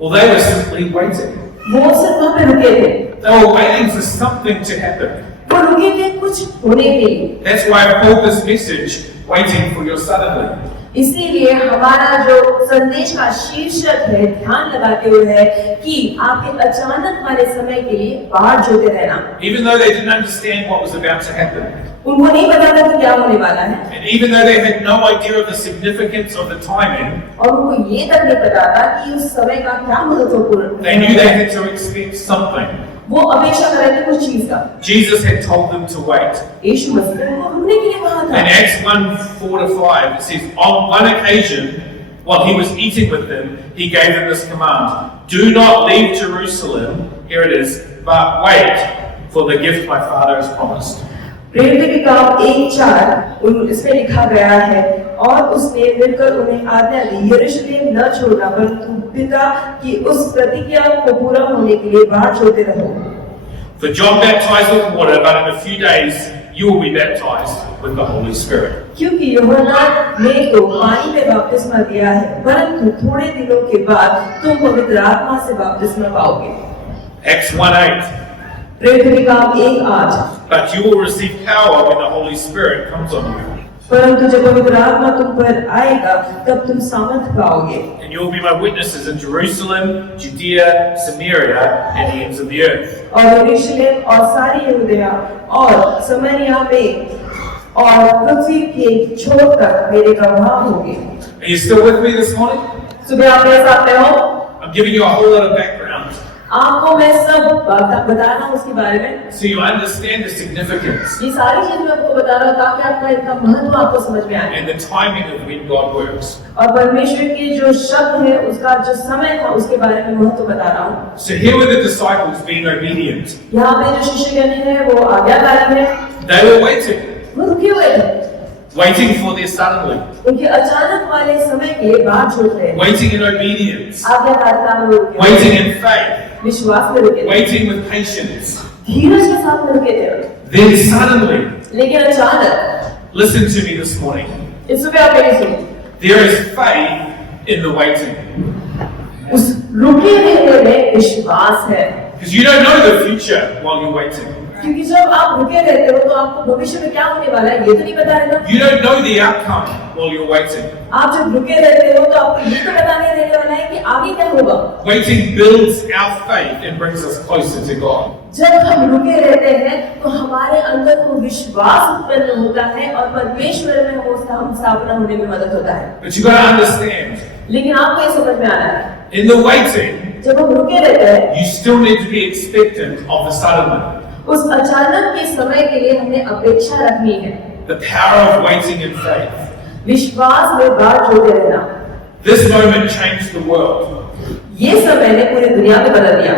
Well, they were simply waiting. वो सिर्फ वहां पे रुके थे, They were waiting for something to happen. वो रुके थे कुछ होने के लिए। That's why I called this message, Waiting for Your Suddenly. इसीलिए हमारा जो संदेश का शीर्षक है ध्यान लगाते हुए है कि आपके अचानक वाले समय के लिए बाहर जोते रहना। Even though they didn't understand what was about to happen, उनको नहीं पता था कि क्या होने वाला है, and even though they had no idea of the significance of the timing, और उनको ये तक नहीं पता था कि उस समय का क्या महत्वपूर्ण they knew they है। had to expect something. वो अपेक्षा कर रहे थे कुछ चीज का। Jesus had told them to wait. यीशु मसीह ने उनको रुकने के लिए कहा था। In Acts 1:4-5, it says, on one occasion, while he was eating with them, he gave them this command: do not leave Jerusalem, here it is, but wait for the gift my Father has promised. प्रेरितों के काम 1:4 इसमें लिखा गया है, और उसने मिलकर उन्हें आज्ञा दी, यरूशलेम न छोड़ना परंतु पिता की उस प्रतिज्ञा को पूरा होने के लिए बाहर जोते रहो। For John baptized with water, but in a few days you will be baptized with the Holy Spirit. क्योंकि यूहन्ना ने तो पानी में बपतिस्मा दिया है, परंतु थोड़े दिनों के बाद तुम पवित्र आत्मा से बपतिस्मा पाओगे। Acts 1:8. प्रेरितों के काम 1:8 But you will receive power when the Holy Spirit comes on you, परंतु जब पवित्र आत्मा तुम पर आएगा तब तुम सामर्थ पाओगे, and you will be my witnesses in Jerusalem, Judea, Samaria, and the ends of the earth. और यरूशलेम और सारी यहूदिया और समरिया में और पृथ्वी के छोर तक मेरे गवाह होंगे। Are you still with me this morning? सुबह आप मेरे साथ में हो? I'm giving you a whole lot of background आपको मैं सब बता रहा हूँ उसके बारे में, so you understand the significance ये सारी चीज मैं आपको बता रहा हूँ ताकि आपका इनका महत्व आपको समझ में आए, and the timing of when God works. और परमेश्वर के जो शब्द है उसका जो समय था उसके बारे में महत्व बता रहा हूँ। So here were the disciples being obedient. यहाँ पे जो शिष्यगण है वो आज्ञाकारी है, They were waiting, वो रुके हुए थे, waiting for their suddenly, उनके अचानक वाले समय के लिए बाहर छोड़ रहे थे, waiting in obedience, आज्ञाकारिता में रुके हुए, waiting in faith, विश्वास में रुके थे, waiting with patience. धीरज के साथ में रुके थे। Then suddenly, लेकिन अचानक, listen to me this morning, इस सुबह आप मेरी सुनिए, there is faith in the waiting. उस रुके रहने में विश्वास है, Because you don't know the future while you're waiting. क्योंकि जब आप रुके रहते हो तो आपको भविष्य में क्या होने वाला है ये तो नहीं पता रहता। You don't know the outcome while you're waiting. आप जब रुके रहते हो तो आपको ये तो पता नहीं रहने वाला है कि आगे क्या होगा। Waiting builds our faith and brings us closer to God. जब हम रुके रहते हैं तो हमारे अंदर वो विश्वास उत्पन्न होता है और परमेश्वर में हम स्थापना होने में मदद होता है। But you got to understand, लेकिन आपको ये समझ में आना है, in the waiting, जब हम रुके रहते हैं you still need to be expectant of the suddenly. उस अचानक के समय के लिए हमें अपेक्षा रखनी है, The power of waiting in faith. विश्वास में बात जोड़े रहना। This moment changed the world. ये समय ने पूरी दुनिया को बदल दिया।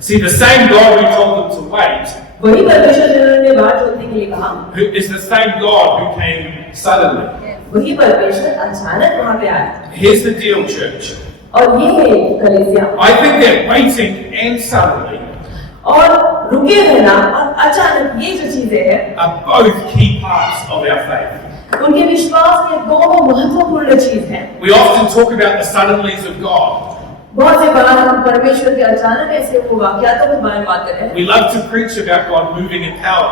See, the same God who told them to wait, वही परमेश्वर जिन्होंने बात जोड़ने के लिए कहा, who is the same God who came suddenly. वही परमेश्वर अचानक वहां पे आया। Here's the deal, church. और ये है कलीसिया, I think that waiting and suddenly और रुके रहना और अचानक ये जो चीजें हैं are both key parts of our faith. उनके विश्वास के दोनों महत्वपूर्ण चीज हैं। We often talk about the suddenlies of God. बहुत से बार हम परमेश्वर के अचानक ऐसे वाकयातों के बारे में बात करते हैं। We love to preach about God moving in power,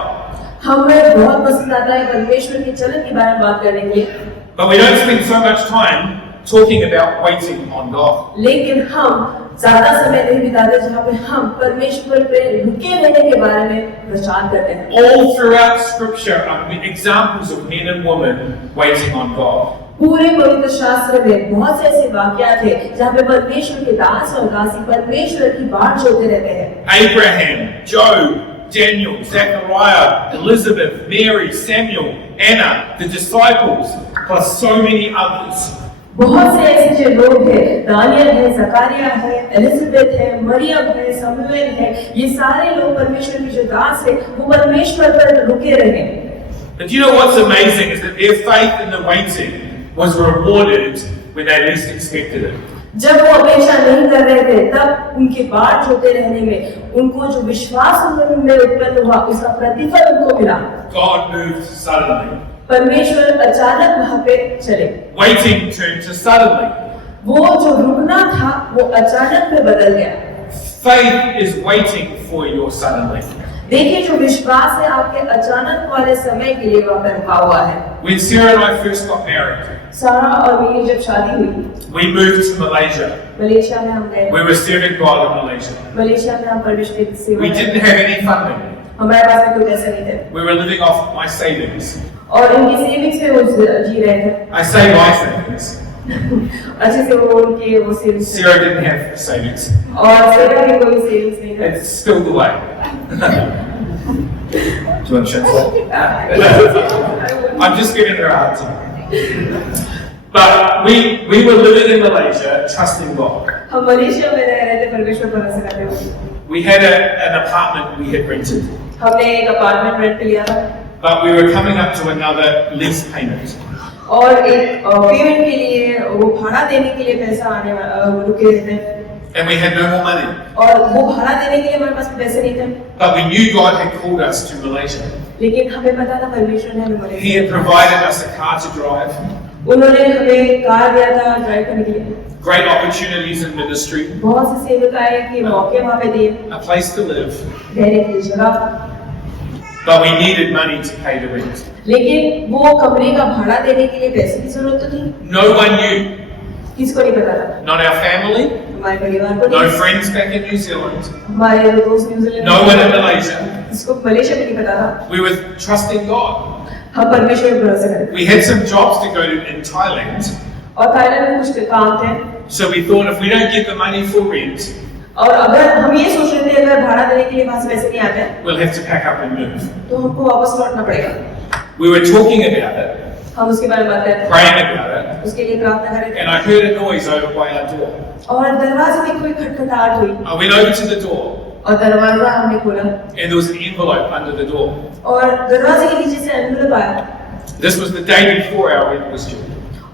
हमें बहुत पसंद आता है परमेश्वर के चलन के बारे में बात करने के लिए, but we don't spend so much time talking about waiting on God. लेकिन हम ज्यादा समय नहीं बिताते जहाँ पे हम परमेश्वर पे रुके रहने के बारे में प्रचार करते हैं। All throughout Scripture are examples of men and women waiting on God. पूरे पवित्र शास्त्र में बहुत से ऐसे वाक्यात थे जहाँ पे परमेश्वर के दास और दासी परमेश्वर की बाट जोते रहते हैं। Abraham, Job, Daniel, Zechariah, Elizabeth, Mary, Samuel, Anna, the disciples, plus so many others. बहुत से ऐसे जो लोग हैं, दानियल है, जकारिया है, एलिजाबेथ है, मरियम है, समूएल है, ये सारे लोग परमेश्वर के जो दास है वो परमेश्वर पर रुके रहे। And you know what's amazing is that their faith in the waiting was rewarded when they least expected it. जब वो अपेक्षा नहीं कर रहे थे तब उनके बाट होते रहने में उनको जो विश्वास उनमें उत्पन्न हुआ उसका प्रतिफल उनको मिला। God moved suddenly. परमेश्वर अचानक वहां पे चले। Waiting turned to suddenly. वो जो रुकना था वो अचानक में बदल गया। Faith is waiting for your suddenly. देखिए जो विश्वास है आपके अचानक वाले समय के लिए वहां पर रुका हुआ है। When Sarah and I first got married, सारा और मेरी जब शादी हुई we moved to Malaysia. Malaysia में हम गए। We were serving God in Malaysia. Malaysia में हम परमेश्वर की सेवा We didn't have any funding. हमारे पास में कोई पैसे नहीं थे We were living off my savings. और इनकी सेविंग्स में वो जी रहे थे। I say my savings. अच्छे से वो उनके वो savings Sarah didn't have savings. और सेवा की कोई सेविंग्स नहीं थे। It's still the way. Do you want to shut that? I'm just giving her a hard time. But we were living in Malaysia, trusting God. हम Malaysia में रह रहे थे परमेश्वर पर भरोसा करते हुए। We had an apartment we had rented, हमने एक अपार्टमेंट रेंट पे लिया था but we were coming up to another lease payment. और एक पेमेंट के लिए वो भाड़ा देने के लिए पैसा आने रुके रहते हैं And we had no more money. और वो भाड़ा देने के लिए हमारे पास पैसे नहीं थे। But we knew God had called us to Malaysia. लेकिन हमें पता था परमेश्वर ने हमें He Malaysia had provided us a car to drive, उन्होंने हमें कार दिया था ड्राइव करने के लिए। great opportunities in ministry, बहुत से सेवकाएं के मौके वहाँ पे दिए, a place to live, रहने की जगह। but we needed money to pay the rent. लेकिन वो कमरे का भाड़ा देने के लिए पैसे की जरूरत तो थी। No one knew, किसको नहीं पता था? not our family, हमारे परिवार को no नहीं, friends back in New Zealand, हमारे दोस्त New Zealand no one in Malaysia. जिसको मलेशिया में नहीं पता था। We were trusting God. हम परमेश्वर पर भरोसा करें। We had some jobs to go to in Thailand, और थाईलैंड में कुछ काम थे so we thought if we don't get the money for rent, और अगर हम ये सोच रहे थे अगर भाड़ा देने के लिए वहां से पैसे नहीं आते we'll have to pack up and move. तो हमको वापस लौटना पड़ेगा। We were talking about it, हम उसके बारे में बात करते praying about it, उसके लिए प्रार्थना कर रहे and थे I heard a noise over by our door. और दरवाजे में कोई खटखटाहट हुई I went over to the door, और दरवाजा हमने खोला and there was an envelope under the door. और दरवाजे के नीचे से एनवेलप आया This was the day before our rent was due.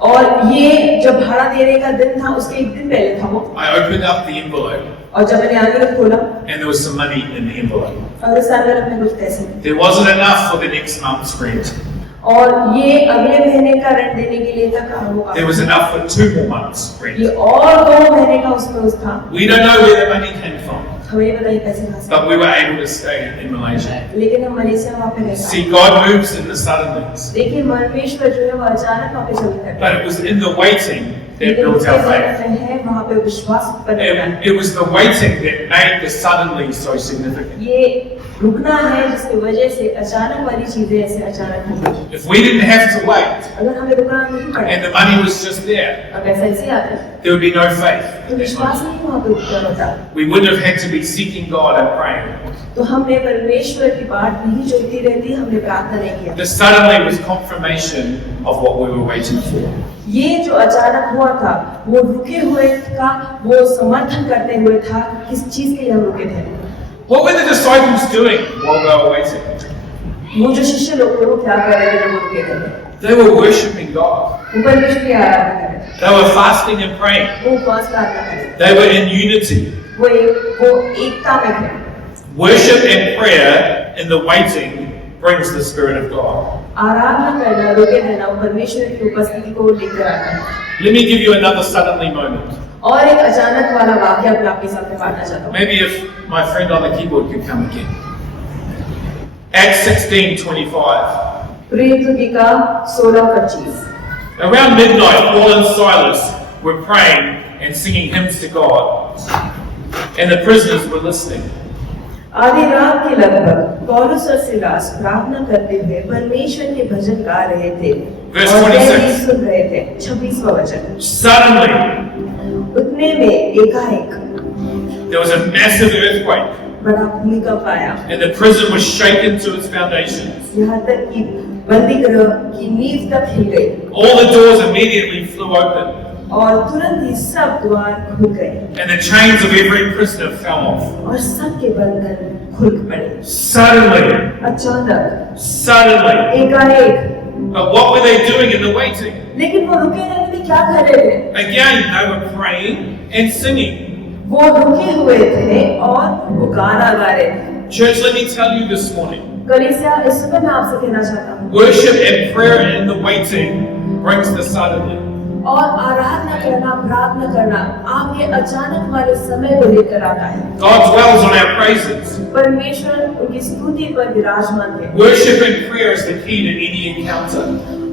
और ये जब भाड़ा देने का दिन था उसके एक दिन पहले था वो I opened up the envelope, और जब मैंने एनवेलप खोला and there was some money in the envelope. और उस एनवेलप में कुछ पैसे थे There wasn't enough for the next month's rent. और ये अगले महीने का रेंट देने के लिए था वो There was enough for 2 more months' ये rent. और 2 महीने का उसमें उस था We don't know where the money came from, हमें ये बताइए पैसे कहाँ से but we were able to stay in Malaysia. लेकिन हम मलेशिया वहाँ पे See, नहीं God moves in the suddenlies, देखिए परमेश्वर जो है वो अचानक वहाँ पे चलता है but it was in the waiting that लेकिन built उसके our बाद faith. में है वहाँ पे विश्वास उत्पन्न होता है It was the waiting that made the suddenly so significant. ये रुकना है जिसकी वजह से अचानक वाली चीजें ऐसे अचानक हो गई If we didn't have to wait, अगर हमें रुकना नहीं पड़ा and the money was just there, और पैसा ऐसे आता there would be no faith. तो विश्वास नहीं वहाँ पे उत्पन्न होता We wouldn't have had to be seeking God and praying. तो हमने परमेश्वर की बात नहीं जोती रहती हमने प्रार्थना नहीं किया The suddenly was confirmation of what we were waiting for. ये जो अचानक हुआ था वो रुके हुए का वो समर्थन करते हुए था किस चीज के लिए हम रुके थे What were the disciples doing while they were waiting? वो जो शिष्य लोग थे वो क्या कर रहे थे जब वो रुके थे They were worshipping God. वो परमेश्वर की आराधना कर रहे They were fasting and praying. थे वो उपवास प्रार्थना कर रहे थे They were in unity. वो एकता में थे Worship and prayer in the waiting brings the Spirit of God. आराधना करना रुके रहना वो परमेश्वर की उपस्थिति को लेकर आता है Let me give you another suddenly moment. और एक अचानक वाला वाक्य मैं आपके साथ में बांटना चाहता हूँ Maybe if my friend on the keyboard could come again. Acts 16:25. प्रेरितों की काम 16:25 Around midnight, Paul and Silas were praying and singing hymns to God, and the prisoners were listening. आधी रात के लगभग पौलुस और सिलास प्रार्थना करते हुए परमेश्वर के भजन गा रहे थे Verse और 26. पहली सुन रहे थे। 26वां वचन। Suddenly, उतने में एकाएक there was a massive earthquake, बड़ा भूमिकंप आया, and the prison was shaken to its foundations. यहाँ तक कि बंदी गृह की नींव तक हिल गई All the doors immediately flew open, और तुरंत ही सब द्वार खुल गए and the chains of every prisoner fell off. और सबके बंधन खुल पड़े। Suddenly, अचानक एकाएक. But what were they doing in the waiting? लेकिन वो रुके रहने में क्या कर रहे थे? Again, they were praying and singing. वो रुके हुए थे और वो गाना गा रहे थे। Church, let me tell you this morning, कलीसिया, इस सुबह मैं आपसे कहना चाहता हूँ, worship and prayer in the waiting brings the suddenly. और आराधना करना, प्रार्थना करना आपके अचानक वाले समय को लेकर आता है। God dwells on our praises. परमेश्वर उनकी स्तुति पर विराजमान है। Worship and prayer is the key to any encounter.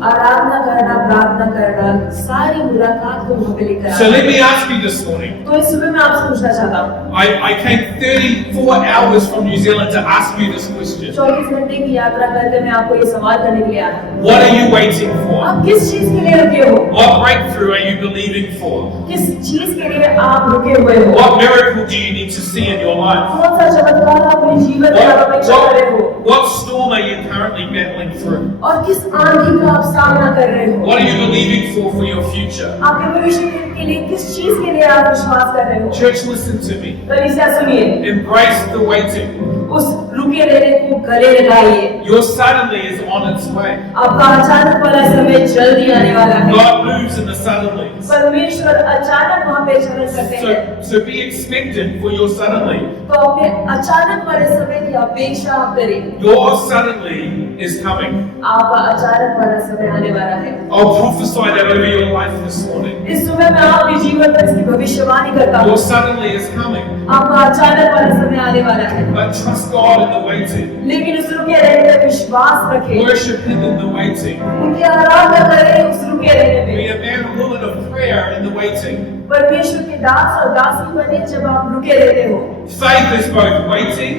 आराधना करना, प्रार्थना करना सारी मुलाकात को वहाँ पे लेकर आता So है। let me ask you this morning. तो इस सुबह मैं आपसे पूछना चाहता हूँ, I came 34 hours from New Zealand to ask you this question. 24 घंटे की यात्रा करके मैं आपको ये सवाल करने के लिए आया हूँ। What are you waiting for? आप किस चीज के लिए रुके हो? What breakthrough are you believing for? किस चीज के लिए आप रुके हुए हो? What miracle do you need to see in your life? कौन सा चमत्कार अपने जीवन में आप अपेक्षा कर रहे हो? What storm are you currently battling through? और किस आंधी का आप सामना कर रहे हो? What are you believing for your future? आपके भविष्य के लिए किस चीज के लिए आप विश्वास कर रहे हो? Church, listen to me. कलीसिया सुनिए, Embrace the waiting. उस रुके रहने को गले लगाइए। Your suddenly is on its way. आपका अचानक वाला समय जल्दी आने वाला है। God moves in the suddenlies. परमेश्वर अचानक वहाँ पे चलन करते हैं। So be expectant for your suddenly. तो अपने अचानक वाले समय की अपेक्षा आप करें। Your suddenly is coming. आपका अचानक वाला समय आने वाला है। I'll prophesy that over your life this morning. इस सुबह मैं आपके जीवन पर इसकी भविष्यवाणी करता हूँ। Your suddenly is coming. आपका अचानक वाला समय आने वाला है। But trust God in the waiting. लेकिन उस रुके रहने में विश्वास रखें। Worship Him in the waiting. उनकी आराधना करें उस रुके रहने Be में। a man or woman of prayer in the waiting. परमेश्वर के दास और दासी बने जब आप रुके रहते हो। Faith is both waiting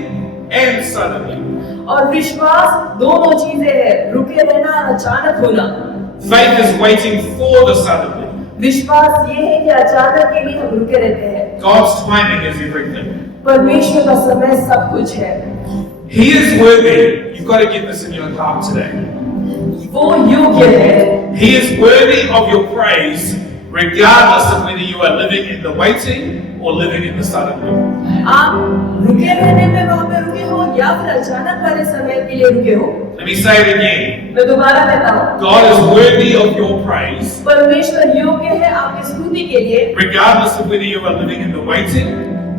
and suddenly. और विश्वास दोनों चीजें हैं, रुके रहना और अचानक होना। Faith is waiting for the suddenly. विश्वास ये है कि अचानक के लिए हम रुके रहते हैं। God's timing is everything. परमेश्वर का समय सब कुछ है। He is worthy. You've got to get this in your heart today. वो योग्य है। He is worthy of your praise, regardless of whether you are living in the waiting or living in the suddenly. आप रुके रहने में वहाँ पे रुके हो या फिर अचानक वाले समय के लिए रुके हो। Let me say it again. मैं दोबारा कहता हूँ, God is worthy of your praise, परमेश्वर योग्य है आपकी स्तुति के लिए, regardless of whether you are living in the waiting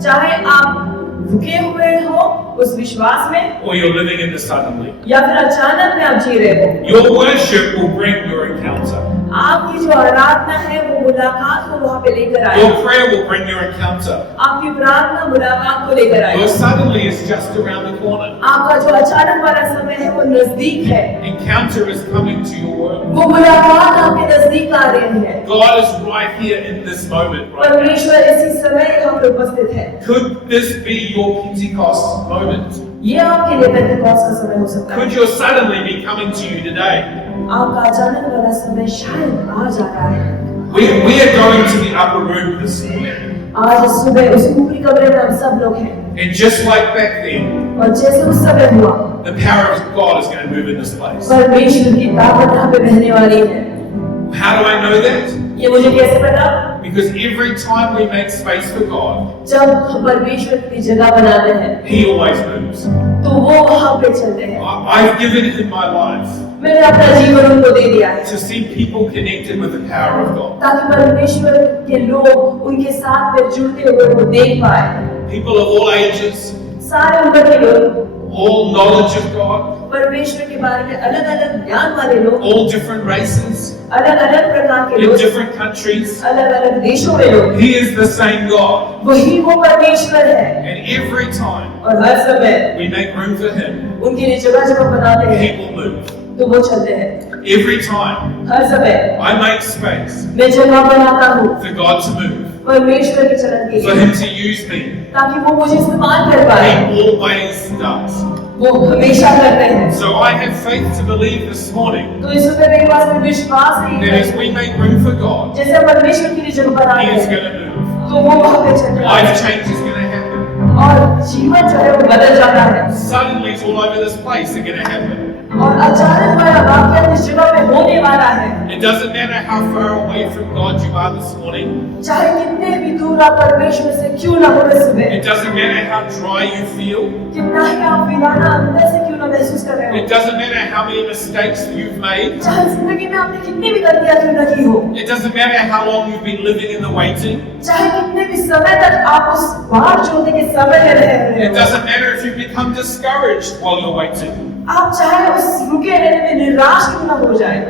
चाहे आप रुके हुए हो उस विश्वास में or you're living in the suddenly. या फिर अचानक में आप जी रहे हो। Your worship will bring your encounter. आपकी जो आराधना है वो मुलाकात को वहाँ पे लेकर आए। Your prayer will bring your encounter. आपकी प्रार्थना मुलाकात को लेकर आए। Your suddenly is just around the corner. आपका जो अचानक वाला समय है वो नजदीक है। Encounter is coming to your world. वो मुलाकात आपके नजदीक आ रही है। God is right here in this moment, right now. परमेश्वर इसी समय यहाँ पे उपस्थित है। Could this be your Pentecost moment? ये आपके लिए पेंटेकोस्ट का समय हो सकता है। Could your suddenly be coming to you today? आपका अचानक वाला समय शायद आ जा रहा है। We are going to the upper room this morning. आज सुबह उस ऊपरी कमरे में हम सब लोग हैं। And just like back then, और जैसे उस समय हुआ, the power of God is going to move in this place. परमेश्वर की ताकत यहाँ पे बहने वाली है। How do I know that? ये मुझे कैसे पता? Because every time we make space for God, जब हम परमेश्वर की जगह बनाते हैं, He always moves. तो वो वहाँ पे चलते हैं। I've given it in my life मैंने अपना जीवन उनको दे दिया है, to see people connected with the power of God. ताकि परमेश्वर के लोग उनके साथ में जुड़ते हुए वो देख पाए। People of all ages, सारे उम्र के लोग, all knowledge of God, परमेश्वर के बारे में अलग अलग ज्ञान वाले लोग, all different races, अलग अलग प्रकार के in लोग, different countries. अलग अलग देशों में लोग, He is the same God. वही वो परमेश्वर है। And every time और हर समय we make room for Him, उनके लिए जगह जगह बनाते He हैं will move. तो वो चलते हैं। Every time हर समय I make space मैं जगह बनाता हूँ for God to move, परमेश्वर के चलन के for लिए, Him to use me. ताकि वो मुझे इस्तेमाल कर पाए। He always does. वो हमेशा करते हैं। So I have faith to believe this morning तो इस समय मेरे पास में विश्वास है that as we make room for God, जैसे परमेश्वर के लिए जगह बनाते He is हैं, going to move. तो वो वहाँ पे चल रहा है Life change is going to happen. और जीवन जो है वो बदल जाता है Suddenlies all over this place are going to happen. और अचानक वाला वाक़या इस जगह पे होने वाला है। It doesn't matter how far away from God you are this morning. चाहे कितने भी दूर आप परमेश्वर से क्यों ना हो इस समय, It doesn't matter how dry you feel. कितना ही आप वीराना अंदर से क्यों ना महसूस कर रहे हो, It doesn't matter how many mistakes you've made. चाहे जिंदगी में आपने कितनी भी गलतियां क्यों ना की हो, It doesn't matter how long you've been living in the waiting. चाहे कितने भी समय तक आप उस बात जोड़ने के समय में रह रहे It हो, doesn't matter if you've become discouraged while you're waiting. आप चाहे उस रुके रहने में निराश क्यों ना हो जाए,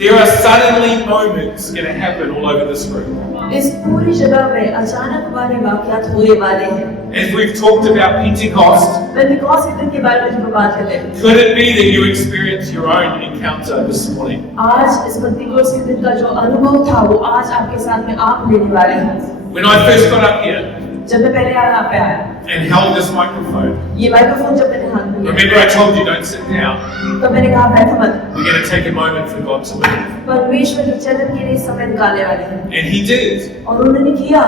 There are suddenly moments going to happen all over this room. इस पूरी जगह में अचानक वाले वाक़यात होने वाले हैं। As we've talked about Pentecost, Pentecost के दिन के बारे में जब हम बात करते हैं, could it be that you experienced your own encounter this morning? आज इस पेंटिकॉस्ट के दिन का जो अनुभव था वो आज आपके साथ में आप लेने वाले हैं। When I first got up here जब मैं पहले यहाँ पे आया, and held this microphone, ये माइक्रोफोन जब मैंने हाथ में लिया, remember I told you don't sit down. तो मैंने कहा बैठो मत, We're going to take a moment for God to move. परमेश्वर के चलन के लिए समय निकालने वाले हैं, And He did. और उन्होंने किया।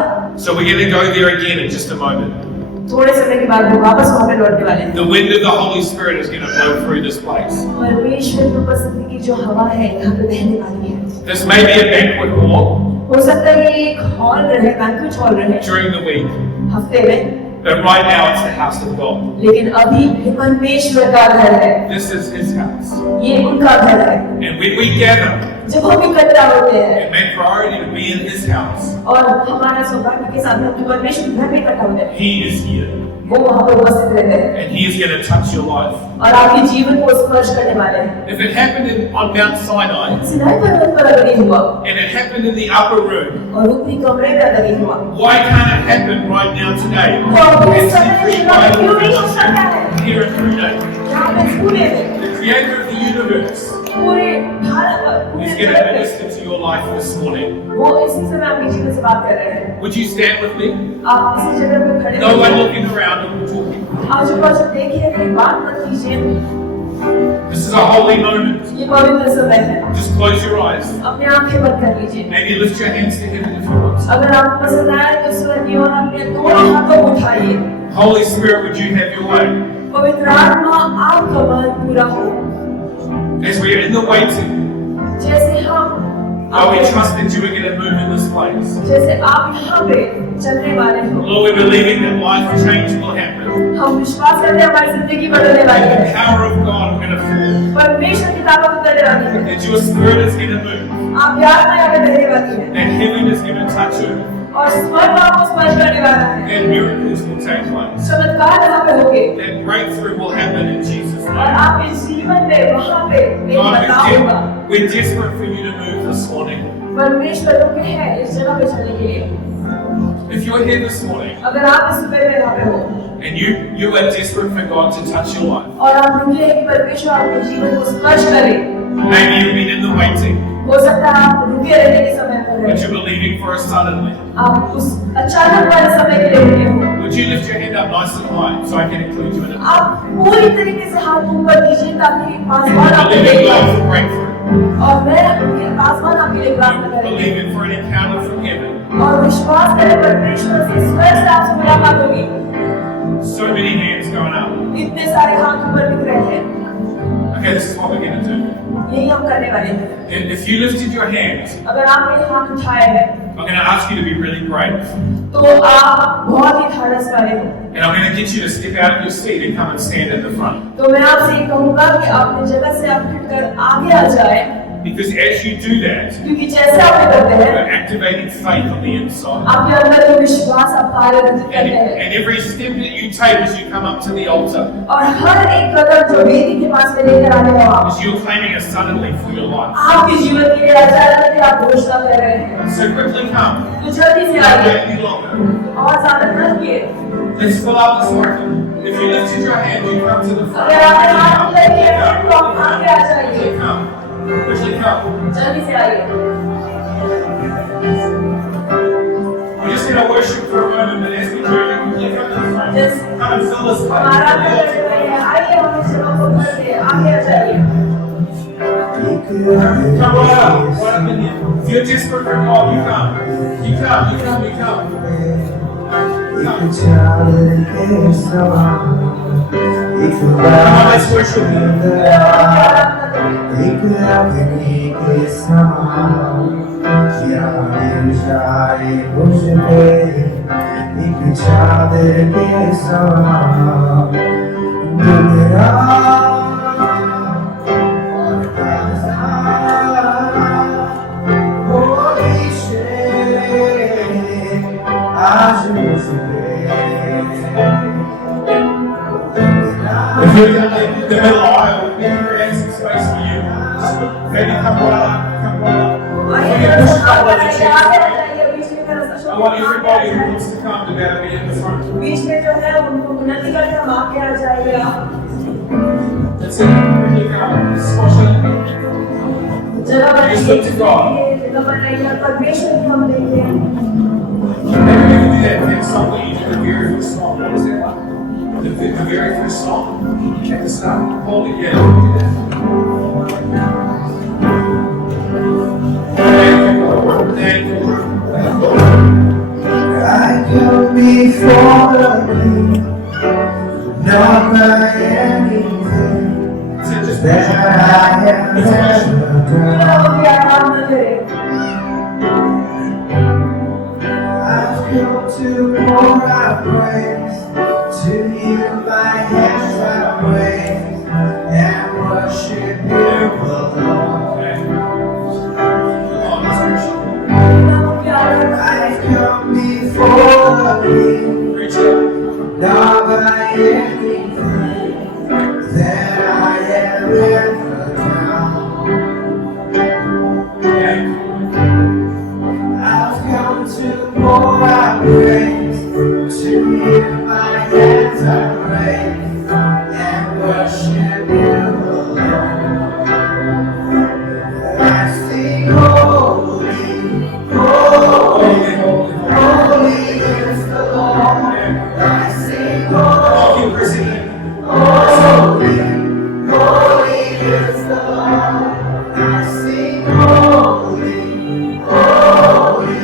So we're going to go there again in just a moment. थोड़े समय के बाद वो वापस वहाँ पे लौटने वाले हैं। The wind of the Holy Spirit is going to blow through this place. परमेश्वर की उपस्थिति की जो हवा है यहाँ पे बहने वाली है। This may be a banquet hall हो सकता है ये एक हॉल रहे, बैंक्वेट हॉल रहे during the week, हफ्ते में, but right now it's the house of God. लेकिन अभी ये परमेश्वर का घर है, This is His house. ये उनका घर है। And when we gather, जब हम इकट्ठा होते हैं it made priority to be in His house. और हमारा सौभाग्य के साथ हम परमेश्वर के घर में इकट्ठा होते हैं, He is here. वो वहाँ पर उपस्थित रहते हैं And He is going to touch your life. और आपके जीवन को स्पर्श करने वाले हैं। If it happened on Mount Sinai, Sinai पर्वत पर अगर ये हुआ and it happened in the upper room, और ऊपरी कमरे में अगर ये हुआ, why can't it happen right now today? तो अब इस It's समय the free में क्यों नहीं हो सकता way है? here at Fruday. यहाँ पे पूरे में, The Creator of the universe पूरे भारत पर, पूरे is going to जगत में, minister to your life this morning. वो इसी समय आपके जीवन से बात कर रहे हैं। Would you stand with me? आप इसी जगह पे खड़े No one होइए। looking around and talking. आजू बाजू देखिए, कहीं बात मत कीजिए, This is a holy moment. ये पवित्र समय है। Just close your eyes. अपने आंखें बंद कर लीजिए। Maybe lift your hands to heaven if you want. अगर आपको पसंद आए तो स्वर्गीय और अपने दोनों हाथों को उठाइए। Holy Spirit, would you have your way? पवित्र आत्मा आपका मन पूरा हो। As we are in the waiting, जैसे हम Lord, we trust that you are going to move in this place. जैसे आप यहाँ पे चलने वाले हो, Lord, we're believing that life change will happen. हम विश्वास करते हैं हमारी जिंदगी बदलने वाली That the है, power of God is going to fall. परमेश्वर की ताकत उतरने वाली है, That your Spirit is going to move. आप याद में आगे रहने वाली है That heaven is going to touch you. और स्वर्ग आपको स्पर्श करने वाला है। That miracles will take place. चमत्कार यहाँ पे होंगे That breakthrough will happen in Jesus' और name. आपके जीवन में वहाँ पे एक God, बदलाव होगा। we're desperate for you to move this morning. परमेश्वर रुके हैं इस जगह पे चलने के लिए। If you're here this morning अगर आप इस सुबह में यहाँ पे हो and you are desperate for God to touch your life, और आप रुके हैं कि परमेश्वर आपके जीवन को स्पर्श करे, maybe you've been in the waiting, हो सकता है आप रुके रहने के समय पर but हैं, you're believing for a suddenly. आप उस अचानक वाले समय के लिए रुके हो। Would you lift your hand up nice and high so I can include you in it? आप पूरी तरीके से हाथ ऊपर कीजिए ताकि आसमान आपको Believing देख God पाए for breakthrough. और मैं आसमान आपके लिए प्रार्थना करेंगे Believing for an encounter from heaven. और विश्वास करें परमेश्वर से स्वर्ग से आपसे मुलाकात होगी। So many hands going up. इतने सारे हाथ ऊपर दिख रहे हैं, Okay, this is what we're going to do. यही हम करने वाले हैं। And if you lifted your hands, अगर आपने हाथ उठाए हैं I'm going to ask you to be really brave. तो आप बहुत ही धाड़स वाले हो। And I'm going to get you to step out of your seat and come and stand at the front. तो मैं आपसे ये कहूँगा कि अपनी जगह से आप उठकर आगे आ जाए, Because as you do that, क्योंकि जैसे आप ये करते हैं you're activating faith on the inside. आपके अंदर जो विश्वास आप कार्यरत करते हैं And every step that you take as you come up to the altar और हर एक कदम जो वेदी के पास में लेकर आने हो आप, is you're claiming a suddenly for your life. आपके जीवन के लिए अचानक से आप घोषणा कर रहे हैं। So quickly come. तो जल्दी से Don't आइए wait any longer. और ज्यादा न किए। Let's fill out this circle. If you lifted your hand, you come to the front. अगर आपने हाथ ऊपर किए हैं तो आप Come. आगे आ जाइए, Quickly come. Quickly come. जल्दी से आइए। going to worship for a moment, but as we do, quickly come to the front. Just Come and fill this place. आराधना करने वाले हैं। आइए हम इस समय को भर दे, आगे आ जाइए। Come right up in here. If you're desperate for God, you come. You come, you come, you come. Come on, let's worship Him. If you're in the middle aisle, we can create some space for you. Just maybe come right up, come right up. We can push a couple of the chairs away. I want everybody who wants to come to be able to be in the front. बीच में जो है उनको विनती करते हैं, हम आगे आ जाइए आप। That's it. Quickly come. Squash it. जगह Just look to God. बनाइए, परमेश्वर को हम देखते हैं। Maybe we can do that next song that you do, the very first song. What is that like? The very first song. At the start. Hold it, yeah, we can do that. Thank you, Lord. Thank you, Lord. I come before the King, not by anything That's it, just that I have ever done. हम आराधना करें। I've come to pour out praise to you, my hands I raise and worship you alone. I've come before the King, not by anything that I have ever done. I've come to pour out praise to you, my hands I raise and worship you alone. I sing holy, holy, holy is the Lord. I sing holy, holy, holy is the Lord. I sing holy, holy,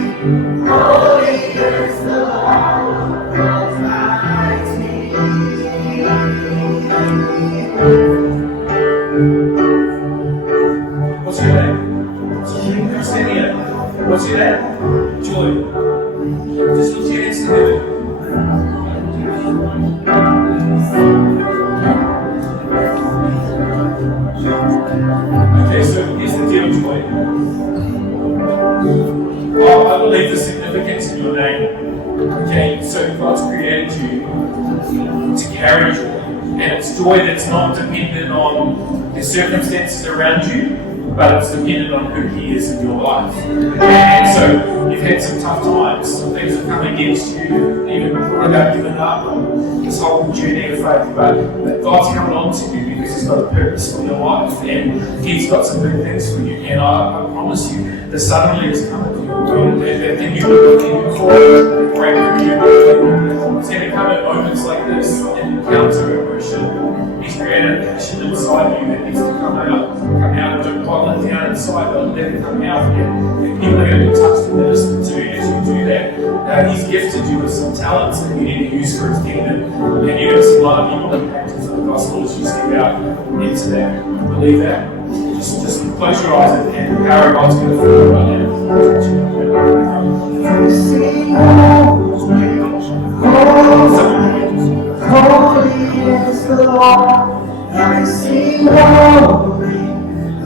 holy is the Lord Almighty. What's your name? Christina. What's your name? Julie. Just lift your hands to heaven. Okay, so here's the deal, Julie. Well, I believe the significance in your name. Okay, so God's created you to carry joy. And it's joy that's not dependent on the circumstances around you, but it's dependent on who He is in your life. And so you've had some tough times, some things have come against you, even thought about giving up on this whole journey of faith, but God's coming on to you because He's got a purpose for your life and He's got some big things for you. And I promise you, the suddenly is coming for you. That thing you've been looking for, the breakthrough it's going to come at moments like this, and encounter and worship. He's created a passion inside you that needs to come out. Don't bottle it down inside, but let it come out. And people are going to be touched and ministered to as you do that. He's gifted you with some talents that you need to use for His kingdom. And you're going to see a lot of people impacted for the gospel as you step out into that. Believe that. Just close your eyes and the power of God's going to fill you right now. I sing holy, holy is the Lord. I sing holy,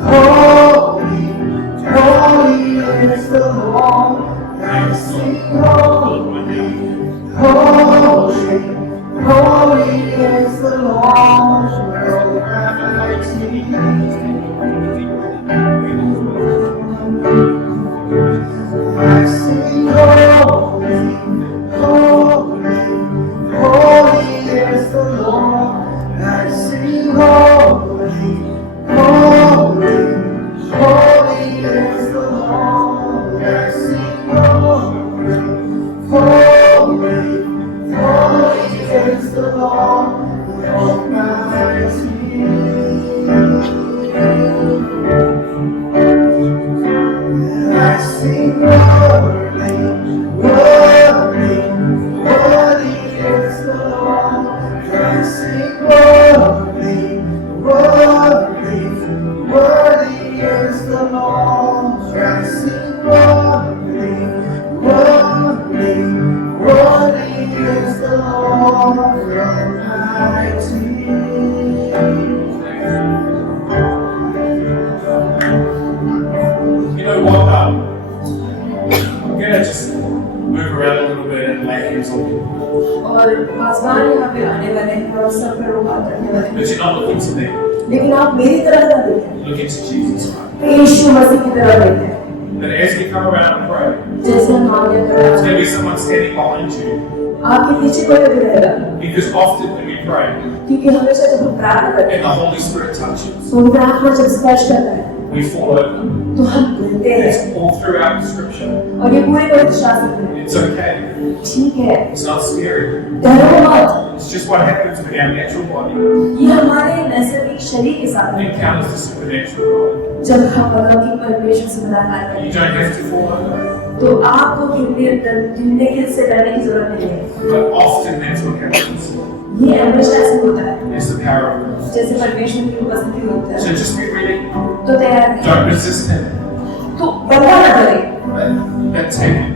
holy, holy is the Lord. I sing holy, holy, holy is the Lord Almighty. I sing holy, holy, holy is the Lord. I sing holy, holy, holy is the Lord. I sing holy, और पासवान यहाँ पे आने वाले हैं और सब पर वो बात करने वाले हैं। But you're not looking to me, लेकिन आप मेरी तरफ ना देखें, you're looking to Jesus Christ. यीशु मसीह की तरफ देखें। But as we come around and pray, जैसे हम आगे there's बढ़ते going to be someone standing behind you. हैं, आपके पीछे कोई भी रहेगा, Because often when we pray क्योंकि हमेशा जब हम प्रार्थना करते and the हैं, Holy Spirit touches, पवित्र आत्मा जब स्पर्श करता है, we fall over. तो हम गिरते हैं। It's all throughout the scripture. और ये पूरे पवित्र शास्त्र में It's okay. ठीक है, It's not scary. डरो मत, It's just what happens when our natural body ये हमारे नैसर्गिक शरीर के साथ है। encounters the supernatural God. जब हम अलौकिक परमेश्वर से मुलाकात करते You हैं, don't have to fall over. तो आपको गिरने से डरने की जरूरत नहीं है। But often that's what happens. ये हमेशा ऐसे होता है, It's the power of God. जैसे परमेश्वर की उपस्थिति होती है। So just be ready. तो तैयार है, Don't resist Him. तो बंधा ना करे, But take Him.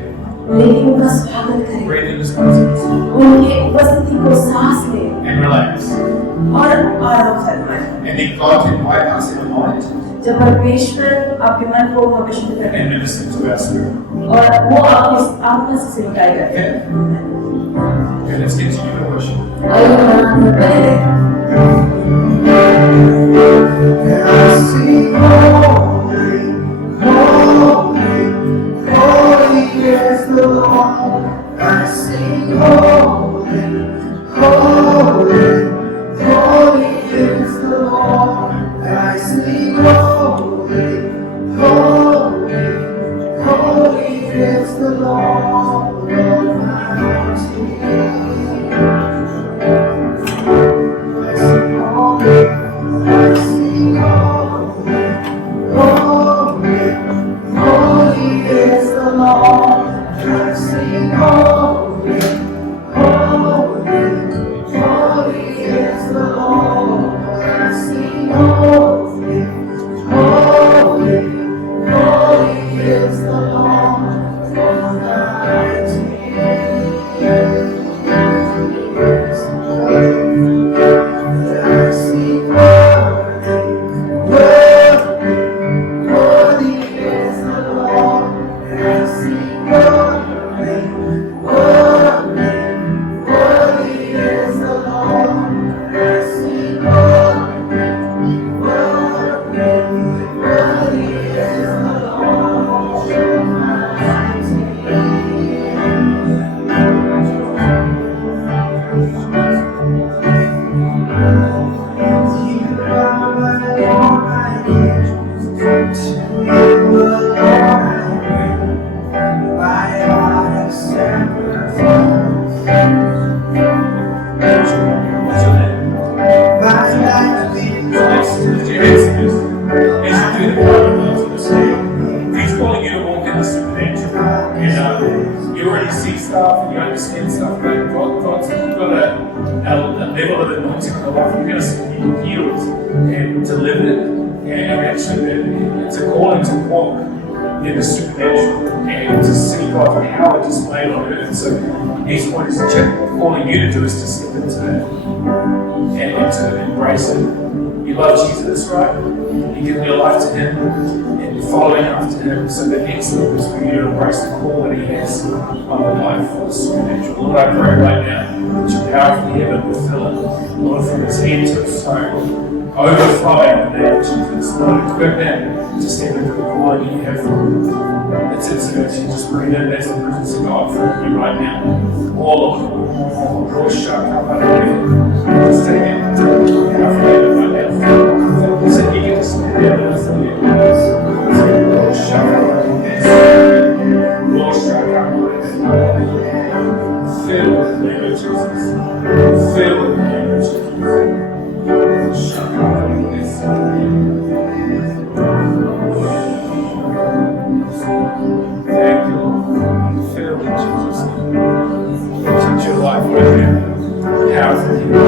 लेकिन उनका स्वागत करे, Breathe in His presence. उनकी उपस्थिति को सांस ले And relax. और आराम फरमाए। And then God can bypass our mind जब परमेश्वर आपके मन को हमेशा करे and minister to our spirit. और वो आपकी आत्मा से सिमटाई करे। Okay? Okay, let's continue to worship. आइए हम बने रहें। And I sing holy, holy, holy is the Lord. I sing holy, holy, holy is the Lord. I sing holy, holy, holy is the Lord Almighty. I sing holy, I sing holy, holy, holy is the Lord. I sing holy, holy, holy is the Lord. I sing holy, holy, holy is the Lord Almighty. I sing worthy, worthy, worthy is the Lord. I sing worthy, worthy, worthy is the Lord. I sing worthy, worthy, worthy is the Lord Almighty. You are my Lord, my King. To you alone I bring my heart of sacrifice. What's your name? My life Let's belongs lift your hands to this. As you do the prayer, He's calling you to walk in the supernatural. And you already see stuff and you understand stuff, but God's got a level of anointing in your life. You're going to see healed and delivered. And actually, it's a calling to walk in the supernatural and to see God's power displayed on earth. So He's calling you to do is to step into that and to embrace it. You love Jesus, right? You give your life to Him and you're following after Him. So the next step is for you to embrace the call that He has on your life for the supernatural. Lord, I pray right now that your power from heaven will fill it. Lord, from His head to His toe, overflowing in the name of Jesus. Lord, equip them to step into the calling you have for them. That's it, so that you just breathe in. That's the presence of God for you right now. All of it. Just take it. Power from heaven right now. So you get to stand there and listen to you. Lord, shout out. Lord, shout out. Fill with the name of Jesus. Fill with the name of Jesus. Shout out. Thank you, Lord. Fill in Jesus' name. Touch your life right now. Power from you.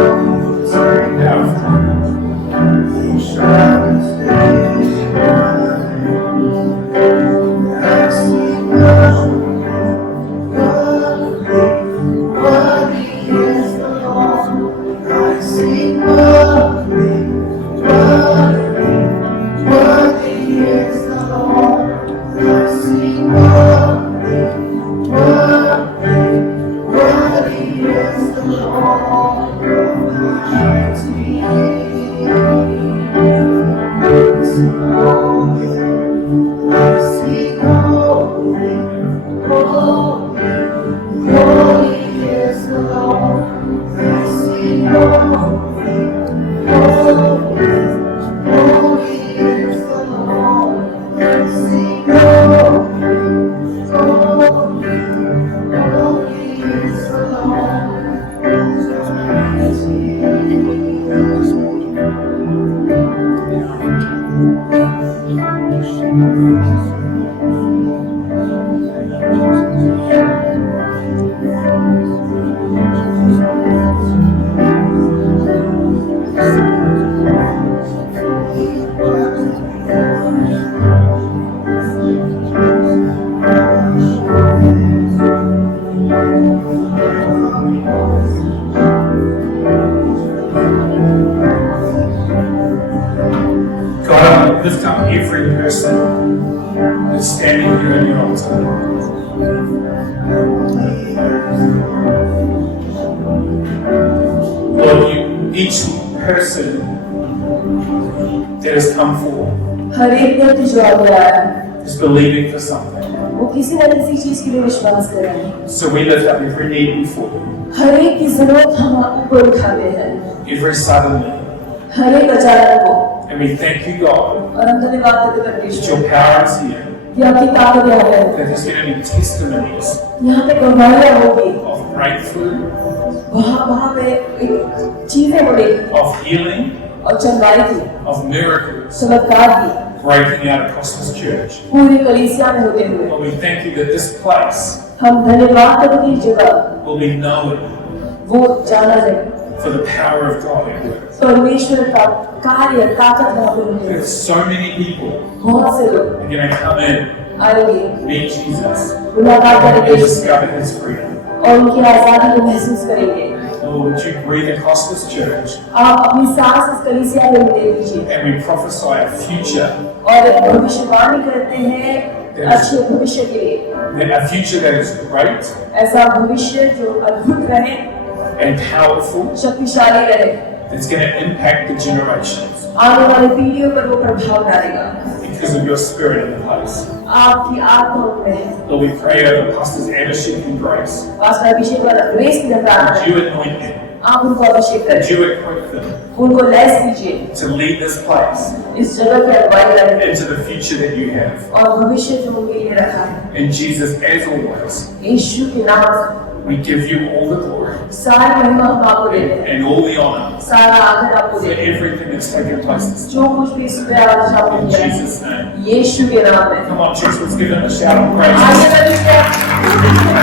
God, lift up every person that's standing here in your altar. Lord, each person that has come forward हर एक व्यक्ति जो आगे आया है is believing for something. वो किसी न किसी चीज के लिए विश्वास कर रहे हैं। So we lift up every need before you, हर एक की जरूरत हम ऊपर उठाते हैं, every suddenly, हर एक अचानक को, and we thank you, God, और हम धन्यवाद देते हैं that परमेश्वर your power is here, कि आपकी ताकत यहाँ है। that there's going to be testimonies यहाँ पे गवाहियाँ होगी, of breakthrough, वहाँ पे एक चीजें होगी of healing, और चंगाई की, of miracles चमत्कार की, breaking out across this church. पूरी कलीसिया में होते हुए Lord, we thank you that this place हम धन्यवाद करते हैं जगह will be known वो जाना जाए for the power of God at work. परमेश्वर का कार्य ताकत वहाँ पे होती है। There's so many people बहुत से लोग are going to come in, आएंगे, meet Jesus, मुलाकात and करेंगे discover His freedom. और उनकी आजादी को महसूस करेंगे। Lord, would you breathe across this church, आप अपनी सांस इस कलीसिया में दे दीजिए and we prophesy a future, और एक भविष्यवाणी करते हैं अच्छे भविष्य के लिए, a future that is great ऐसा भविष्य जो अद्भुत रहे, and powerful, शक्तिशाली रहे, that's going to impact the generations आने वाली पीढ़ियों पर वो प्रभाव डालेगा। because of your spirit in the place. आपकी आत्मा उनमें है। Lord, we pray over Pastors Abhishek and Grace. Pastor Abhishek वाला ग्रेस की प्रार्थना Would है, you anoint them? आप उनको अभिषेक Would करें, you equip them उनको लैस कीजिए to lead this place इस जगह की अगुवाई करने into the future that you have? और भविष्य जो उनके लिए रखा है। And Jesus, as always, यीशु के नाम से we give you all the glory सारी महिमा हम आपको देते हैं, and all the honor सारा आदर आपको for देते हैं, everything that's taken place this जो कुछ भी इस पे आज आपको in किया है, Jesus' name. यीशु के नाम में। Come on, church, let's give them a shout of praise. आइए